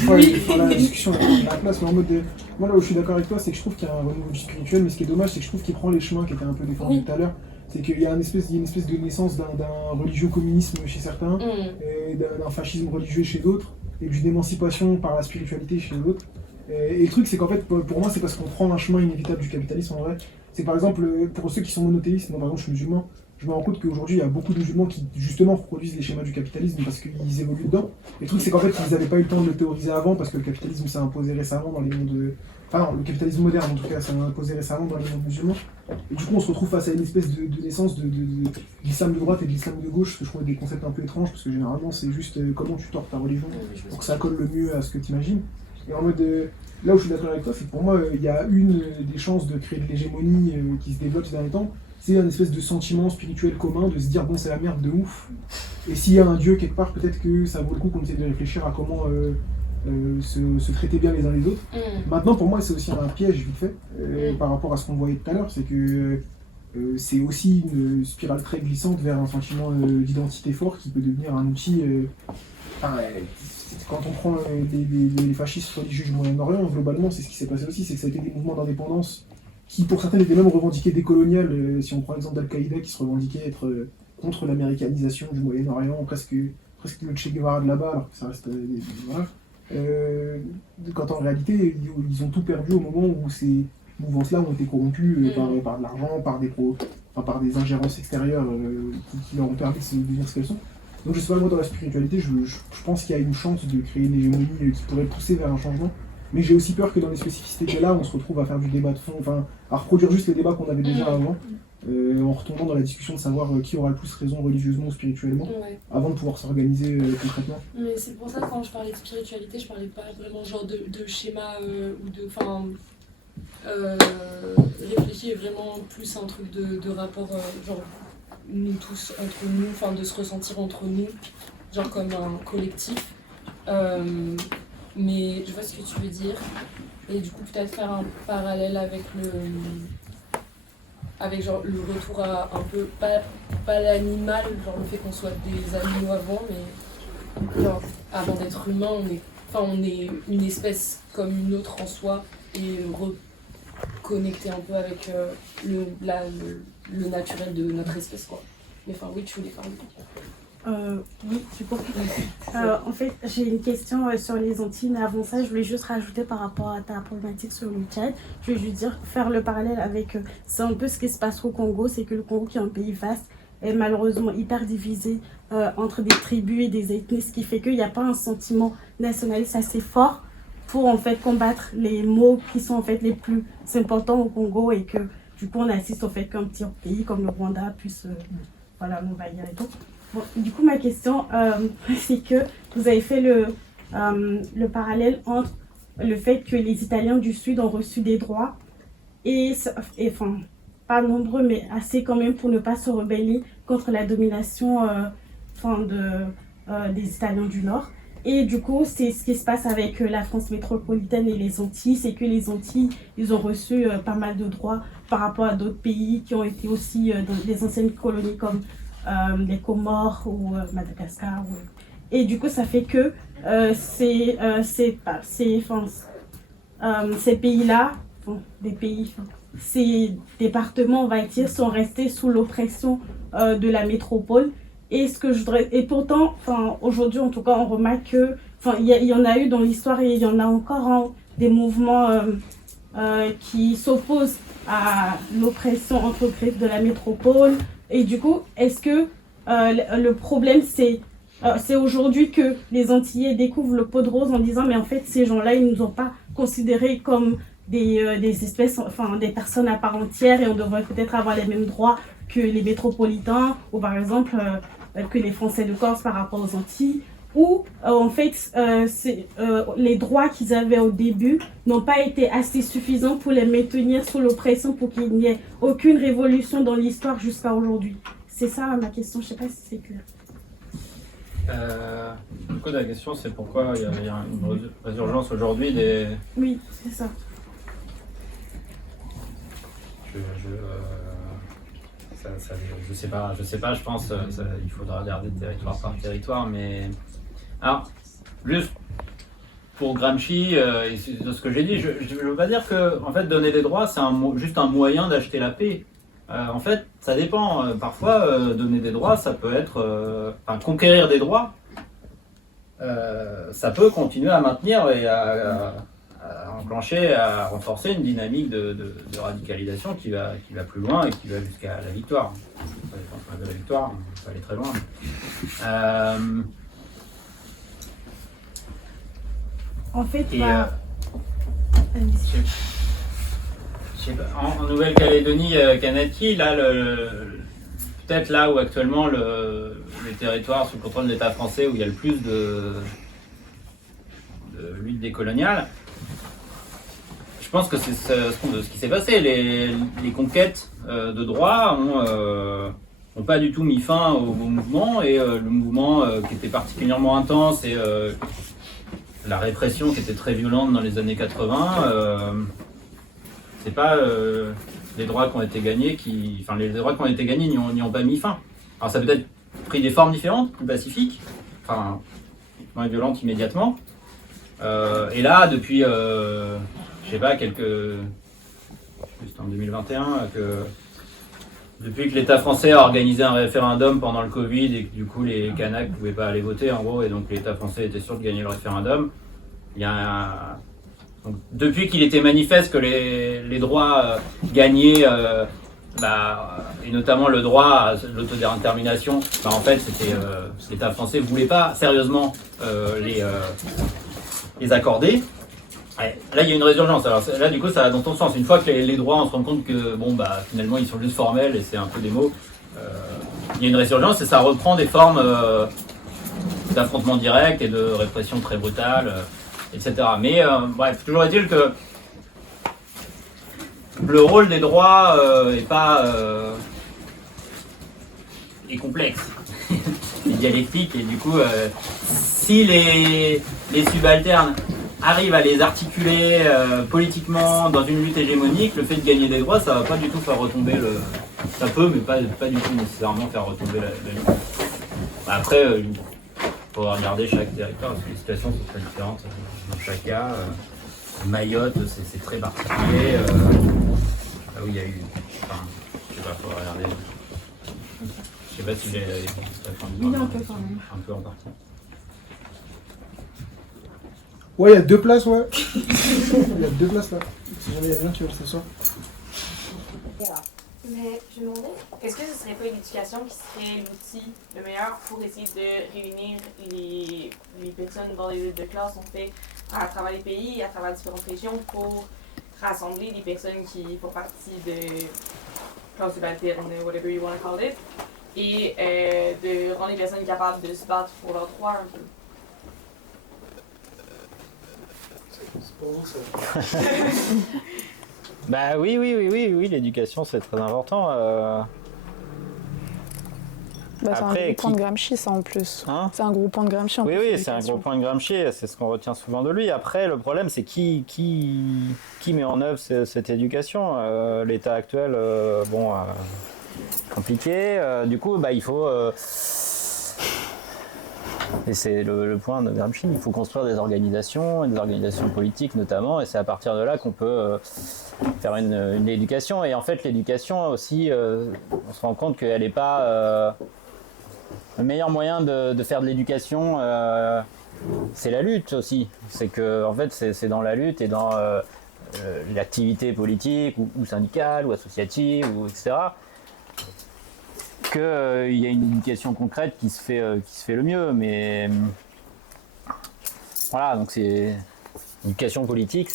parce que la discussion est à la place, mais en mode moi là où je suis d'accord avec toi, c'est que je trouve qu'il y a un renouveau du spirituel, mais ce qui est dommage, c'est que je trouve qu'il prend les chemins qui étaient un peu défendus tout à l'heure. C'est qu'il y a une espèce de naissance d'un religieux communisme chez certains, et d'un fascisme religieux chez d'autres, et d'une émancipation par la spiritualité chez d'autres. Et le truc, c'est qu'en fait, pour moi, c'est parce qu'on prend un chemin inévitable du capitalisme en vrai. C'est par exemple, pour ceux qui sont monothéistes, moi par exemple je suis musulman, je me rends compte qu'aujourd'hui il y a beaucoup de musulmans qui justement reproduisent les schémas du capitalisme parce qu'ils évoluent dedans. Et le truc, c'est qu'en fait, ils n'avaient pas eu le temps de le théoriser avant parce que le capitalisme s'est imposé récemment dans les mondes. Enfin, le capitalisme moderne en tout cas, s'est imposé récemment dans les mondes musulmans. Et du coup, on se retrouve face à une espèce de naissance de l'islam de droite et de l'islam de gauche, que je trouve des concepts un peu étranges parce que généralement, c'est juste comment tu tords ta religion pour que ça colle le mieux à ce que tu imagines. Et en mode. Là où je suis d'accord avec toi, c'est que pour moi, il y a une des chances de créer de l'hégémonie qui se développe ces derniers temps, c'est un espèce de sentiment spirituel commun, de se dire bon, c'est la merde de ouf. Et s'il y a un dieu quelque part, peut-être que ça vaut le coup qu'on essaie de réfléchir à comment se traiter bien les uns les autres. Maintenant, pour moi, c'est aussi un piège vite fait par rapport à ce qu'on voyait tout à l'heure, c'est que c'est aussi une spirale très glissante vers un sentiment d'identité fort qui peut devenir un outil. Quand on prend les fascistes religieux du Moyen-Orient, globalement, c'est ce qui s'est passé aussi, c'est que ça a été des mouvements d'indépendance qui, pour certains, étaient même revendiqués décoloniales. Si on prend l'exemple d'Al-Qaïda, qui se revendiquait être contre l'américanisation du Moyen-Orient, presque le Che Guevara de là-bas, alors que ça reste... voilà. Quand en réalité, ils ont tout perdu au moment où ces mouvances-là ont été corrompues par de l'argent, par des ingérences extérieures qui leur ont permis de devenir ce qu'elles sont. Donc je sais pas, moi dans la spiritualité, je pense qu'il y a une chance de créer une hégémonie qui pourrait pousser vers un changement. Mais j'ai aussi peur que dans les spécificités là, on se retrouve à faire du débat de fond, enfin à reproduire juste les débats qu'on avait déjà avant, en retombant dans la discussion de savoir qui aura le plus raison religieusement ou spirituellement, avant de pouvoir s'organiser concrètement. Mais c'est pour ça que quand je parlais de spiritualité, je parlais pas vraiment genre de schéma ou de... Enfin, réfléchir vraiment plus à un truc de rapport genre nous tous entre nous, enfin de se ressentir entre nous, genre comme un collectif. Mais je vois ce que tu veux dire. Et du coup peut-être faire un parallèle avec genre le retour à un peu pas l'animal, genre le fait qu'on soit des animaux avant, mais genre avant d'être humain, on est une espèce comme une autre en soi et reconnecter un peu avec le naturel de notre espèce, quoi. Mais enfin, oui, tu voulais parler. Oui, du coup. En fait, j'ai une question sur les Antilles, mais avant ça, je voulais juste rajouter par rapport à ta problématique sur le Tchad. Je voulais juste dire, faire le parallèle avec... c'est un peu ce qui se passe au Congo, c'est que le Congo, qui est un pays vaste, est malheureusement hyper divisé entre des tribus et des ethnies, ce qui fait qu'il n'y a pas un sentiment nationaliste assez fort pour en fait combattre les maux qui sont en fait les plus importants au Congo, et que du coup on assiste au fait qu'un petit pays comme le Rwanda puisse l'envahir et tout. Bon, du coup ma question c'est que vous avez fait le parallèle entre le fait que les Italiens du Sud ont reçu des droits et enfin pas nombreux mais assez quand même pour ne pas se rebeller contre la domination des Italiens du Nord. Et du coup, c'est ce qui se passe avec la France métropolitaine et les Antilles, c'est que les Antilles, ils ont reçu pas mal de droits par rapport à d'autres pays qui ont été aussi dans les anciennes colonies comme les Comores ou Madagascar. Et du coup, ça fait que ces pays-là, ces départements, on va dire, sont restés sous l'oppression de la métropole. Et pourtant, aujourd'hui en tout cas, on remarque que il y en a eu dans l'histoire et il y en a encore des mouvements qui s'opposent à l'oppression entreprise de la métropole. Et du coup, est-ce que le problème c'est C'est aujourd'hui que les Antillais découvrent le pot de rose en disant mais en fait ces gens-là ils nous ont pas considérés comme des espèces, enfin des personnes à part entière et on devrait peut-être avoir les mêmes droits que les métropolitains ou par exemple que les Français de Corse par rapport aux Antilles. Ou en fait les droits qu'ils avaient au début n'ont pas été assez suffisants pour les maintenir sous l'oppression pour qu'il n'y ait aucune révolution dans l'histoire jusqu'à aujourd'hui. C'est ça ma question, je sais pas si c'est clair. Du coup, la question c'est pourquoi il y a une résurgence aujourd'hui des... Oui, c'est ça. Je sais pas, je pense il faudra regarder territoire par territoire, mais... Alors, juste pour Gramsci, de ce que j'ai dit, je ne veux pas dire que en fait, donner des droits, c'est juste un moyen d'acheter la paix. En fait, ça dépend. Parfois, donner des droits, ça peut être... conquérir des droits, ça peut continuer à maintenir et à enclencher, à renforcer une dynamique de radicalisation qui va plus loin et qui va jusqu'à la victoire. Ça dépend de la victoire, on peut aller très loin. En fait, en Nouvelle-Calédonie, Kanaki, là, peut-être là où actuellement les territoires sous contrôle de l'État français, où il y a le plus de lutte décoloniale, je pense que c'est ce qui s'est passé. Les conquêtes de droits ont pas du tout mis fin au mouvement, et le mouvement qui était particulièrement intense et la répression qui était très violente dans les années 80, c'est pas les droits qui ont été gagnés les droits qui ont été gagnés n'y ont pas mis fin. Alors ça a peut-être pris des formes différentes, plus pacifiques, moins violentes immédiatement. Et là, depuis, je sais pas, juste en 2021, depuis que l'État français a organisé un référendum pendant le Covid et que du coup les Kanaks ne pouvaient pas aller voter en gros, et donc l'État français était sûr de gagner le référendum, donc, depuis qu'il était manifeste que les droits gagnés, et notamment le droit à l'autodétermination, en fait l'État français ne voulait pas sérieusement les accorder. Là, il y a une résurgence. Alors là, du coup, ça va dans ton sens. Une fois que les droits, on se rend compte que, finalement, ils sont juste formels et c'est un peu des mots. Il y a une résurgence et ça reprend des formes d'affrontements directs et de répression très brutale, etc. Mais, bref, toujours est-il que le rôle des droits est complexe, est dialectique, et du coup, si les subalternes arrive à les articuler politiquement dans une lutte hégémonique, le fait de gagner des droits, ça va pas du tout faire retomber ça peut, mais pas du tout nécessairement faire retomber la lutte. Après, il faut regarder chaque territoire, parce que les situations sont très différentes dans chaque cas. Mayotte, c'est très particulier. Là où il y a eu... je sais pas, faut regarder. Je sais pas si oui, un peu quand même. Un peu en partie. Ouais, il y a 2 places, ouais. Il y a 2 places là. Si jamais il y a des gens qui veulent s'asseoir. Mais je me demandais, est-ce que ce serait pas l'éducation qui serait l'outil le meilleur pour essayer de réunir les personnes dans les luttes de classe, en fait, à travers les pays, à travers différentes régions, pour rassembler les personnes qui font partie de classe subalterne, whatever you want to call it, et de rendre les personnes capables de se battre pour leurs droits un peu. Oui, l'éducation c'est très important. C'est un Après, gros point de Gramsci, ça en plus. Hein, c'est un gros point de Gramsci en plus. Oui, c'est un gros point de Gramsci, c'est ce qu'on retient souvent de lui. Après, le problème, c'est qui met en œuvre cette éducation. L'État actuel, compliqué. Du coup, il faut... Et c'est le point de Gramsci, il faut construire des organisations politiques notamment, et c'est à partir de là qu'on peut faire une éducation. Et en fait, l'éducation aussi, on se rend compte qu'elle n'est pas... le meilleur moyen de faire de l'éducation, c'est la lutte aussi. C'est que, en fait, c'est dans la lutte et dans l'activité politique ou syndicale ou associative, etc., qu'il y a une éducation concrète qui se fait le mieux, mais voilà, donc c'est l'éducation politique,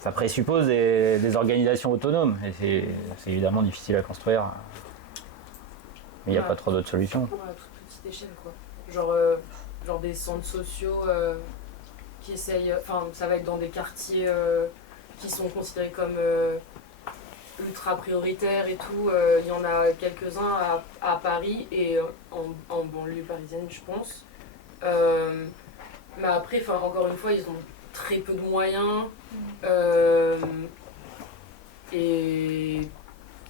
ça présuppose des organisations autonomes et c'est évidemment difficile à construire, mais il n'y a pas trop d'autres solutions. À toute petite échelle, quoi. Genre des centres sociaux qui essayent, enfin ça va être dans des quartiers qui sont considérés comme ultra prioritaires et tout. Il y en a quelques-uns à Paris et en banlieue parisienne, je pense. Mais après, encore une fois, ils ont très peu de moyens et il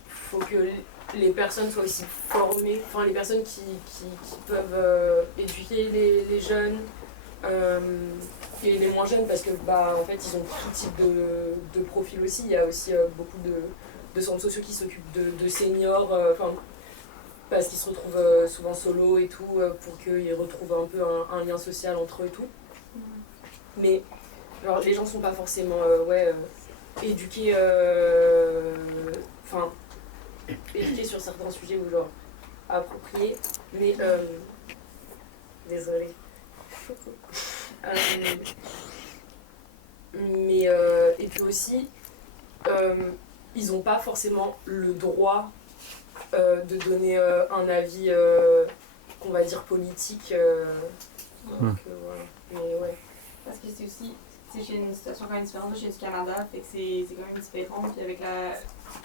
faut que les personnes soient aussi formées, enfin les personnes qui peuvent éduquer les jeunes et les moins jeunes, parce que en fait ils ont tout type de profil aussi. Il y a aussi beaucoup de centres sociaux qui s'occupent de seniors, parce qu'ils se retrouvent souvent solo et tout, pour qu'ils retrouvent un peu un lien social entre eux et tout. Mais genre, les gens sont pas forcément éduqués, éduqués sur certains sujets ou genre appropriés, mais désolée. Mais et puis aussi ils n'ont pas forcément le droit de donner un avis qu'on va dire politique, donc voilà. Mais ouais, parce que c'est aussi, j'ai une situation quand même différente, j'ai du Canada, fait que c'est quand même différent, puis avec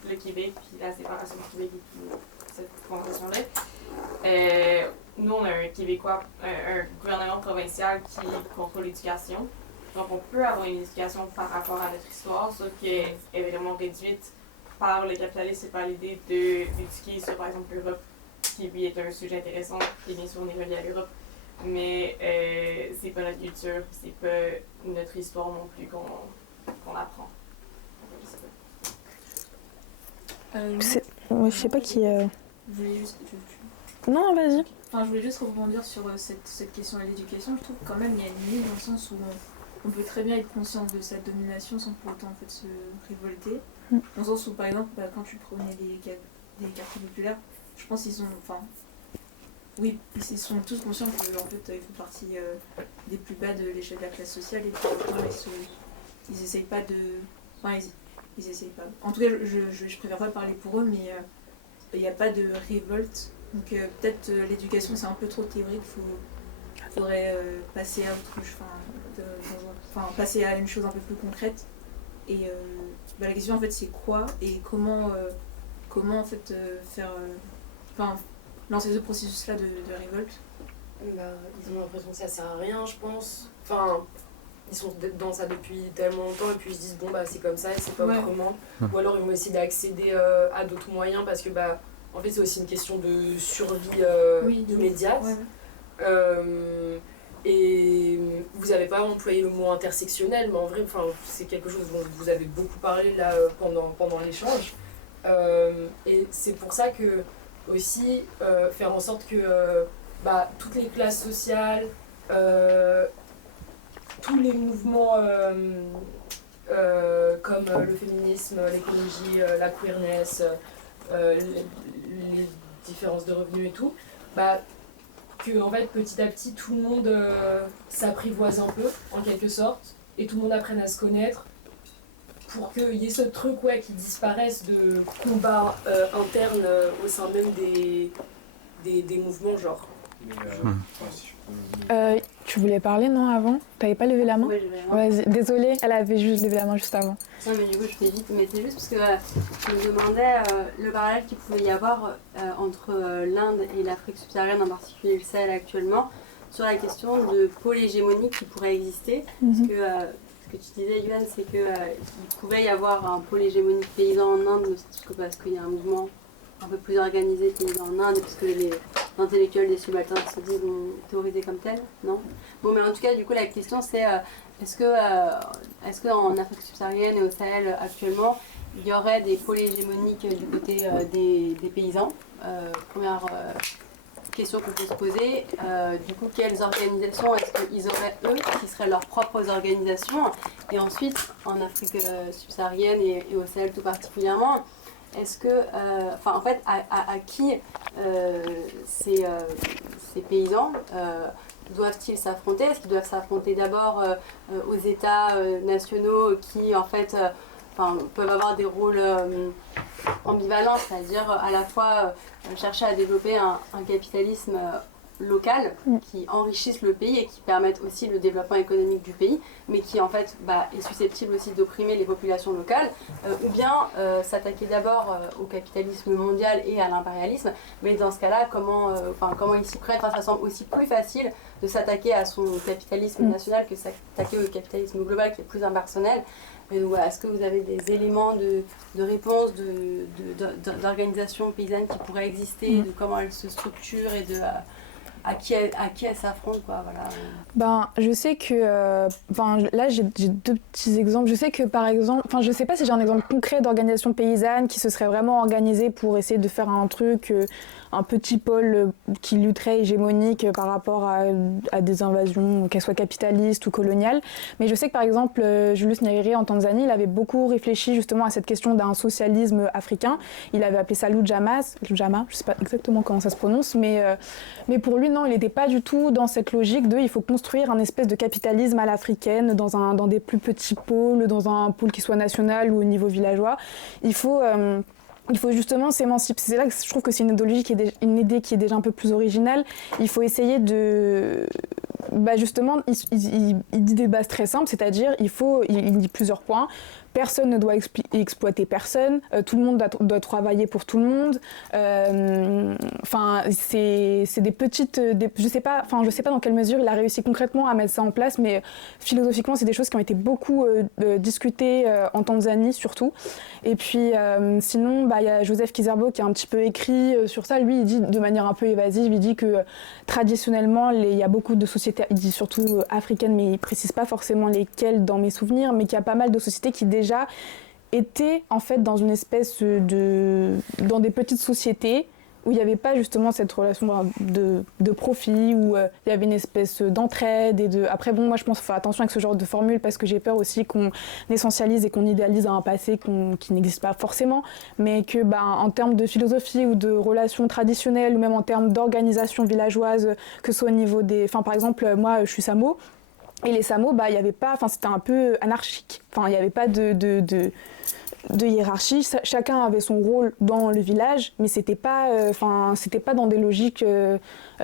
le Québec, puis la séparation du Québec et puis cette conversation-là. Nous, on a un Québécois, un gouvernement provincial qui contrôle l'éducation. Donc, on peut avoir une éducation par rapport à notre histoire, sauf qu'elle est vraiment réduite par le capitalisme et par l'idée d'éduquer sur, par exemple, l'Europe, qui lui est un sujet intéressant, qui est bien sûr relié à l'Europe. Mais c'est pas notre culture, c'est pas notre histoire non plus qu'on apprend. Je sais pas qui. Je voulais juste. Non, vas-y. Enfin, je voulais juste rebondir sur cette question de l'éducation. Je trouve quand même il y a une limite dans le sens où on peut très bien être conscient de sa domination sans pour autant en fait se révolter. Dans le sens où par exemple quand tu prenais des quartiers populaires, je pense qu'ils sont, oui, ils sont tous conscients que en fait ils font partie des plus bas de l'échelle de la classe sociale et pour autant ils essayent pas de, ils essayent pas. En tout cas, je préfère pas parler pour eux, mais il n'y a pas de révolte. Donc peut-être l'éducation c'est un peu trop théorique, faudrait passer à autre chose, passer à une chose un peu plus concrète. Et la question en fait c'est quoi et comment en fait faire, lancer ce processus là de révolte. Ils ont l'impression que ça sert à rien, je pense. Ils sont dans ça depuis tellement longtemps et puis ils se disent c'est comme ça et c'est pas autrement. Ou alors ils vont essayer d'accéder à d'autres moyens parce que en fait c'est aussi une question de survie immédiate. Et vous n'avez pas employé le mot intersectionnel, mais en vrai c'est quelque chose dont vous avez beaucoup parlé là pendant l'échange. Et c'est pour ça que aussi faire en sorte que toutes les classes sociales, tous les mouvements comme le féminisme, l'écologie, la queerness, les différences de revenus et tout, que en fait petit à petit tout le monde s'apprivoise un peu en quelque sorte et tout le monde apprenne à se connaître pour qu'il y ait ce truc qui disparaisse de combats internes au sein même des mouvements genre. Tu voulais parler, non, avant? T'avais pas levé la main? Oui, je levé la main. Vas-y, désolée, elle avait juste levé la main juste avant. Non, mais du coup, je fais vite. Mais c'est juste parce que je me demandais le parallèle qu'il pouvait y avoir entre l'Inde et l'Afrique subsaharienne, en particulier le Sahel actuellement, sur la question de pôle hégémonique qui pourrait exister. Parce que ce que tu disais, Yuan, c'est qu'il pouvait y avoir un pôle hégémonique paysan en Inde, parce qu'il y a un mouvement un peu plus organisé paysan en Inde, parce que les intellectuels des subalternes se disent théorisés comme tels, non? Bon, mais en tout cas, du coup, la question c'est est-ce qu'en Afrique subsaharienne et au Sahel actuellement, il y aurait des pôles hégémoniques du côté des paysans? Première question qu'on peut se poser. Du coup, quelles organisations est-ce qu'ils auraient, eux, qui seraient leurs propres organisations? Et ensuite, en Afrique subsaharienne et au Sahel tout particulièrement, est-ce que, en fait, à qui ces paysans doivent-ils s'affronter? Est-ce qu'ils doivent s'affronter d'abord aux États nationaux qui, en fait, peuvent avoir des rôles ambivalents, c'est-à-dire à la fois chercher à développer un capitalisme local qui enrichissent le pays et qui permettent aussi le développement économique du pays, mais qui en fait est susceptible aussi d'opprimer les populations locales, ou bien s'attaquer d'abord au capitalisme mondial et à l'impérialisme, mais dans ce cas-là, comment ils s'y prennent? Ça semble aussi plus facile de s'attaquer à son capitalisme national que s'attaquer au capitalisme global qui est plus impersonnel. Et donc, est-ce que vous avez des éléments de réponse, d'organisation paysanne qui pourraient exister, de comment elles se structurent et de à qui elles s'affrontent, quoi, voilà. Je sais que, là j'ai 2 petits exemples. Je sais que par exemple, je sais pas si j'ai un exemple concret d'organisation paysanne qui se serait vraiment organisée pour essayer de faire un truc, un petit pôle qui lutterait hégémonique par rapport à des invasions, qu'elles soient capitalistes ou coloniales. Mais je sais que par exemple, Julius Nyerere en Tanzanie, il avait beaucoup réfléchi justement à cette question d'un socialisme africain. Il avait appelé ça l'Ujama, je sais pas exactement comment ça se prononce, mais pour lui, non, il n'était pas du tout dans cette logique de il faut construire un espèce de capitalisme à l'africaine dans des plus petits pôles, dans un pôle qui soit national ou au niveau villageois. Il faut justement s'émanciper. C'est là que je trouve que c'est une idéologie une idée qui est déjà un peu plus originale. Il faut essayer de... justement, il dit des bases très simples, c'est-à-dire il dit plusieurs points. Personne ne doit exploiter personne, tout le monde doit travailler pour tout le monde. C'est des petites... je sais pas dans quelle mesure il a réussi concrètement à mettre ça en place, mais philosophiquement, c'est des choses qui ont été beaucoup discutées en Tanzanie surtout. Et puis sinon, il y a Joseph Kizerbo qui a un petit peu écrit sur ça. Lui, il dit de manière un peu évasive, il dit que traditionnellement, il y a beaucoup de sociétés, il dit surtout africaines, mais il précise pas forcément lesquelles dans mes souvenirs, mais qu'il y a pas mal de sociétés qui déjà étaient en fait dans une espèce dans des petites sociétés où il n'y avait pas justement cette relation de profit, où il y avait une espèce d'entraide après moi je pense qu'il faut faire attention avec ce genre de formule parce que j'ai peur aussi qu'on essentialise et qu'on idéalise un passé qui n'existe pas forcément, mais que en termes de philosophie ou de relations traditionnelles ou même en termes d'organisation villageoise, que ce soit au niveau par exemple moi je suis Samo. Et les Samo, il y avait pas, c'était un peu anarchique. Il n'y avait pas de hiérarchie. Chacun avait son rôle dans le village, mais c'était pas dans des logiques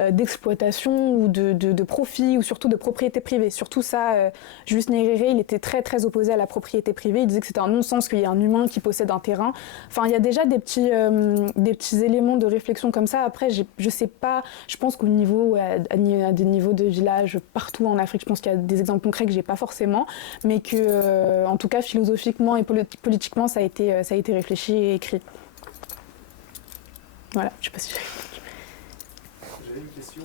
d'exploitation ou de profit ou surtout de propriété privée. Surtout ça, Julius Nyerere, il était très très opposé à la propriété privée. Il disait que c'était un non-sens qu'il y ait un humain qui possède un terrain. Il y a déjà des petits éléments de réflexion comme ça. Après, je sais pas. Je pense qu'au niveau à des niveaux de village partout en Afrique, je pense qu'il y a des exemples concrets que j'ai pas forcément, mais que en tout cas philosophiquement et politiquement, ça a été réfléchi et écrit. Voilà, je sais pas si J'avais une question.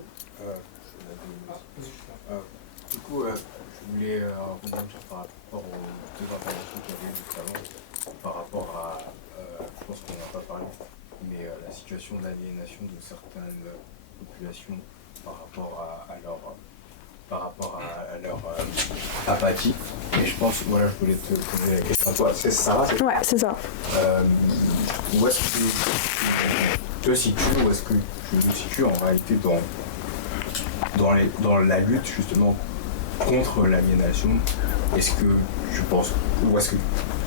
Du coup, je voulais rebondir par rapport aux 2 interventions qu'il y avait juste avant, par rapport à, je pense qu'on n'en a pas parlé, mais la situation d'aliénation de certaines populations par rapport à leur apathie. Et je pense, je voulais te poser la question à toi. C'est Sarah, c'est ça? Ouais, c'est ça. Où est-ce que tu te situes, où est-ce que je me situe en réalité dans la lutte justement contre l'aliénation? Est-ce que tu penses,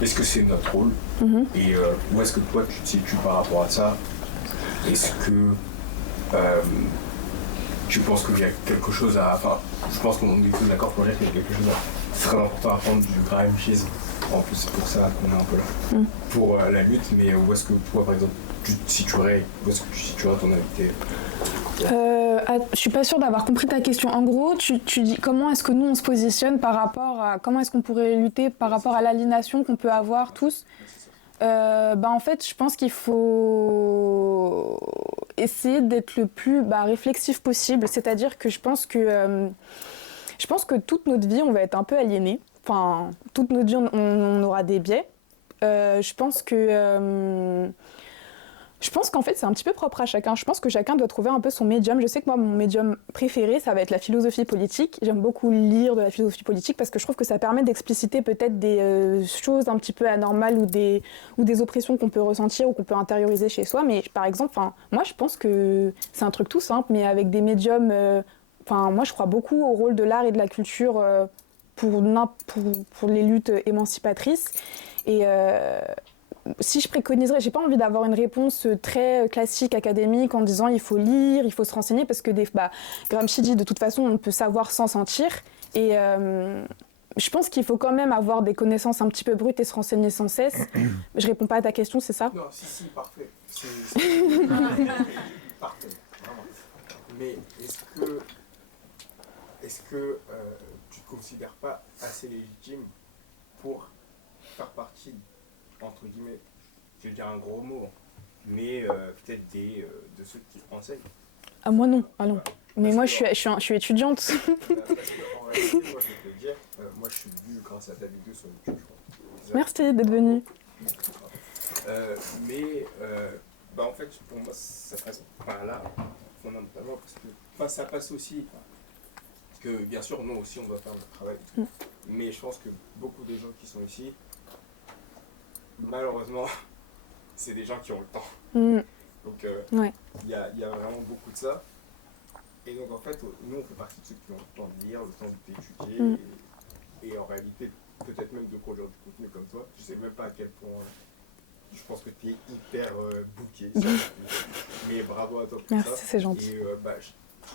est-ce que c'est notre rôle? Et où est-ce que toi tu te situes par rapport à ça? Est-ce que tu penses qu'il y a quelque chose je pense qu'on est tous d'accord pour dire qu'il y a quelque chose de très important à prendre du gramscisme. En plus, c'est pour ça qu'on est un peu là. Pour la lutte, mais où est-ce que toi, par exemple, tu te situerais? Où est-ce que tu situerais ton invité? Je suis pas sûre d'avoir compris ta question. En gros, tu dis comment est-ce que nous on se positionne par rapport à comment est-ce qu'on pourrait lutter par rapport à l'aliénation qu'on peut avoir tous. En fait, je pense qu'il faut essayer d'être le plus réflexif possible. C'est-à-dire que je pense que toute notre vie, on va être un peu aliénés. Enfin, toute notre vie, on aura des biais. Je pense que Je pense qu'en fait, c'est un petit peu propre à chacun. Je pense que chacun doit trouver un peu son médium. Je sais que moi, mon médium préféré, ça va être la philosophie politique. J'aime beaucoup lire de la philosophie politique parce que je trouve que ça permet d'expliciter peut-être des choses un petit peu anormales ou des oppressions qu'on peut ressentir ou qu'on peut intérioriser chez soi. Mais par exemple, moi, je pense que c'est un truc tout simple, mais avec des médiums... moi, je crois beaucoup au rôle de l'art et de la culture pour les luttes émancipatrices. Et... si je préconiserais, j'ai pas envie d'avoir une réponse très classique, académique, en disant il faut lire, il faut se renseigner, parce que Gramsci dit de toute façon on peut savoir sans sentir. Et je pense qu'il faut quand même avoir des connaissances un petit peu brutes et se renseigner sans cesse. Je réponds pas à ta question, c'est ça? Non, si, parfait. C'est parfait, vraiment. Mais est-ce que tu te considères pas assez légitime pour faire partie, entre guillemets, je vais dire un gros mot, mais peut-être de ceux qui enseignent? Ah, moi non, ah non. Mais moi je suis étudiante. Parce qu'en réalité, moi je vais te dire, moi je suis venu grâce à ta vidéo sur YouTube, je crois. Merci d'être venu. En fait, pour moi, ça passe par là, fondamentalement, parce que ça passe aussi, que bien sûr, nous aussi, on doit faire notre travail, et tout, mais je pense que beaucoup de gens qui sont ici, malheureusement, c'est des gens qui ont le temps. Donc, il y a vraiment beaucoup de ça. Et donc, en fait, nous, on fait partie de ceux qui ont le temps de lire, le temps d'étudier, et en réalité, peut-être même de produire du contenu comme toi. Je sais même pas à quel point... Je pense que tu es hyper booké. Mais bravo à toi pour ça. Merci, c'est gentil. Et je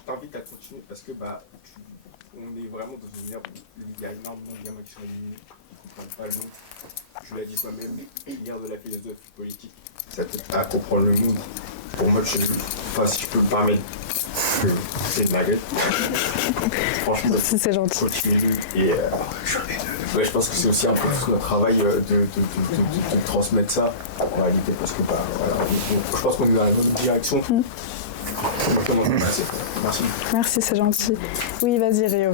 t'invite à continuer parce que on est vraiment dans une ère où il y a énormément de gamins qui sont éliminés, qui ne comprennent pas le monde. Je l'ai dit toi-même, lire de la philosophie politique, ça t'aide à comprendre le monde. Pour moi, si je peux me permettre, c'est de ma gueule. Franchement, c'est gentil. Continue. Et je pense que c'est aussi un peu tout notre travail de transmettre ça en réalité, parce que je pense qu'on est dans la bonne direction. Merci. Merci, c'est gentil. Oui, vas-y Rio.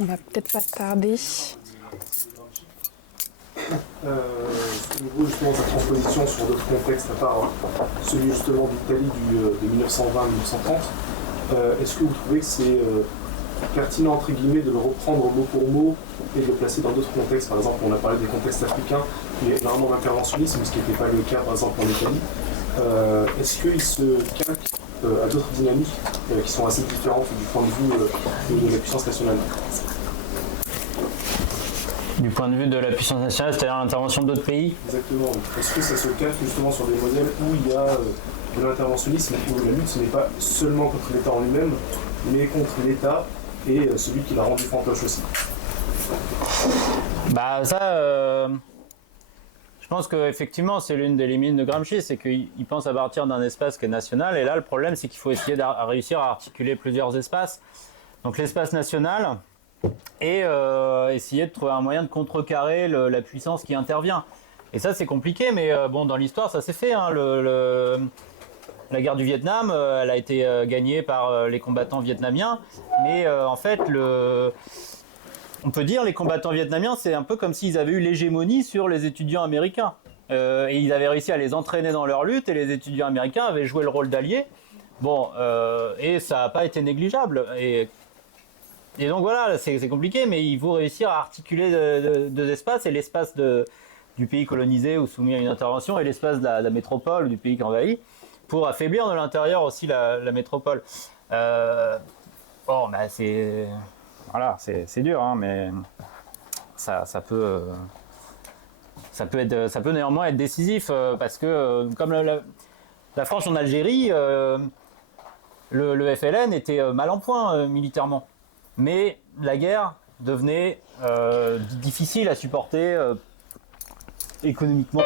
On va peut-être pas tarder. Au niveau justement de sa transposition sur d'autres contextes à part celui justement d'Italie de 1920-1930, est-ce que vous trouvez que c'est pertinent entre guillemets de le reprendre mot pour mot et de le placer dans d'autres contextes? Par exemple, on a parlé des contextes africains, il y a énormément d'interventionnisme, ce qui n'était pas le cas par exemple en Italie. Est-ce qu'il se calque à d'autres dynamiques qui sont assez différentes du point de vue de la puissance nationale? Du point de vue de la puissance nationale, c'est-à-dire l'intervention d'autres pays? Exactement. Est-ce que ça se calque justement sur des modèles où il y a de l'interventionnisme, où la lutte ce n'est pas seulement contre l'État en lui-même, mais contre l'État et celui qui l'a rendu fantoche aussi? Je pense qu'effectivement, c'est l'une des limites de Gramsci, c'est qu'il pense à partir d'un espace qui est national, et là, le problème, c'est qu'il faut essayer de réussir à articuler plusieurs espaces. Donc l'espace national, et essayer de trouver un moyen de contrecarrer la puissance qui intervient. Et ça, c'est compliqué, mais dans l'histoire, ça s'est fait. La guerre du Vietnam, elle a été gagnée par les combattants vietnamiens, mais en fait, on peut dire les combattants vietnamiens, c'est un peu comme s'ils avaient eu l'hégémonie sur les étudiants américains. Et ils avaient réussi à les entraîner dans leur lutte, et les étudiants américains avaient joué le rôle d'alliés. Et ça n'a pas été négligeable. Et donc voilà, c'est compliqué, mais il faut réussir à articuler deux espaces, et l'espace du pays colonisé ou soumis à une intervention, et l'espace de la métropole ou du pays qui envahit, pour affaiblir de l'intérieur aussi la métropole. C'est dur, hein, mais ça peut néanmoins être décisif, parce que comme la France en Algérie, le FLN était mal en point militairement. Mais la guerre devenait difficile à supporter économiquement.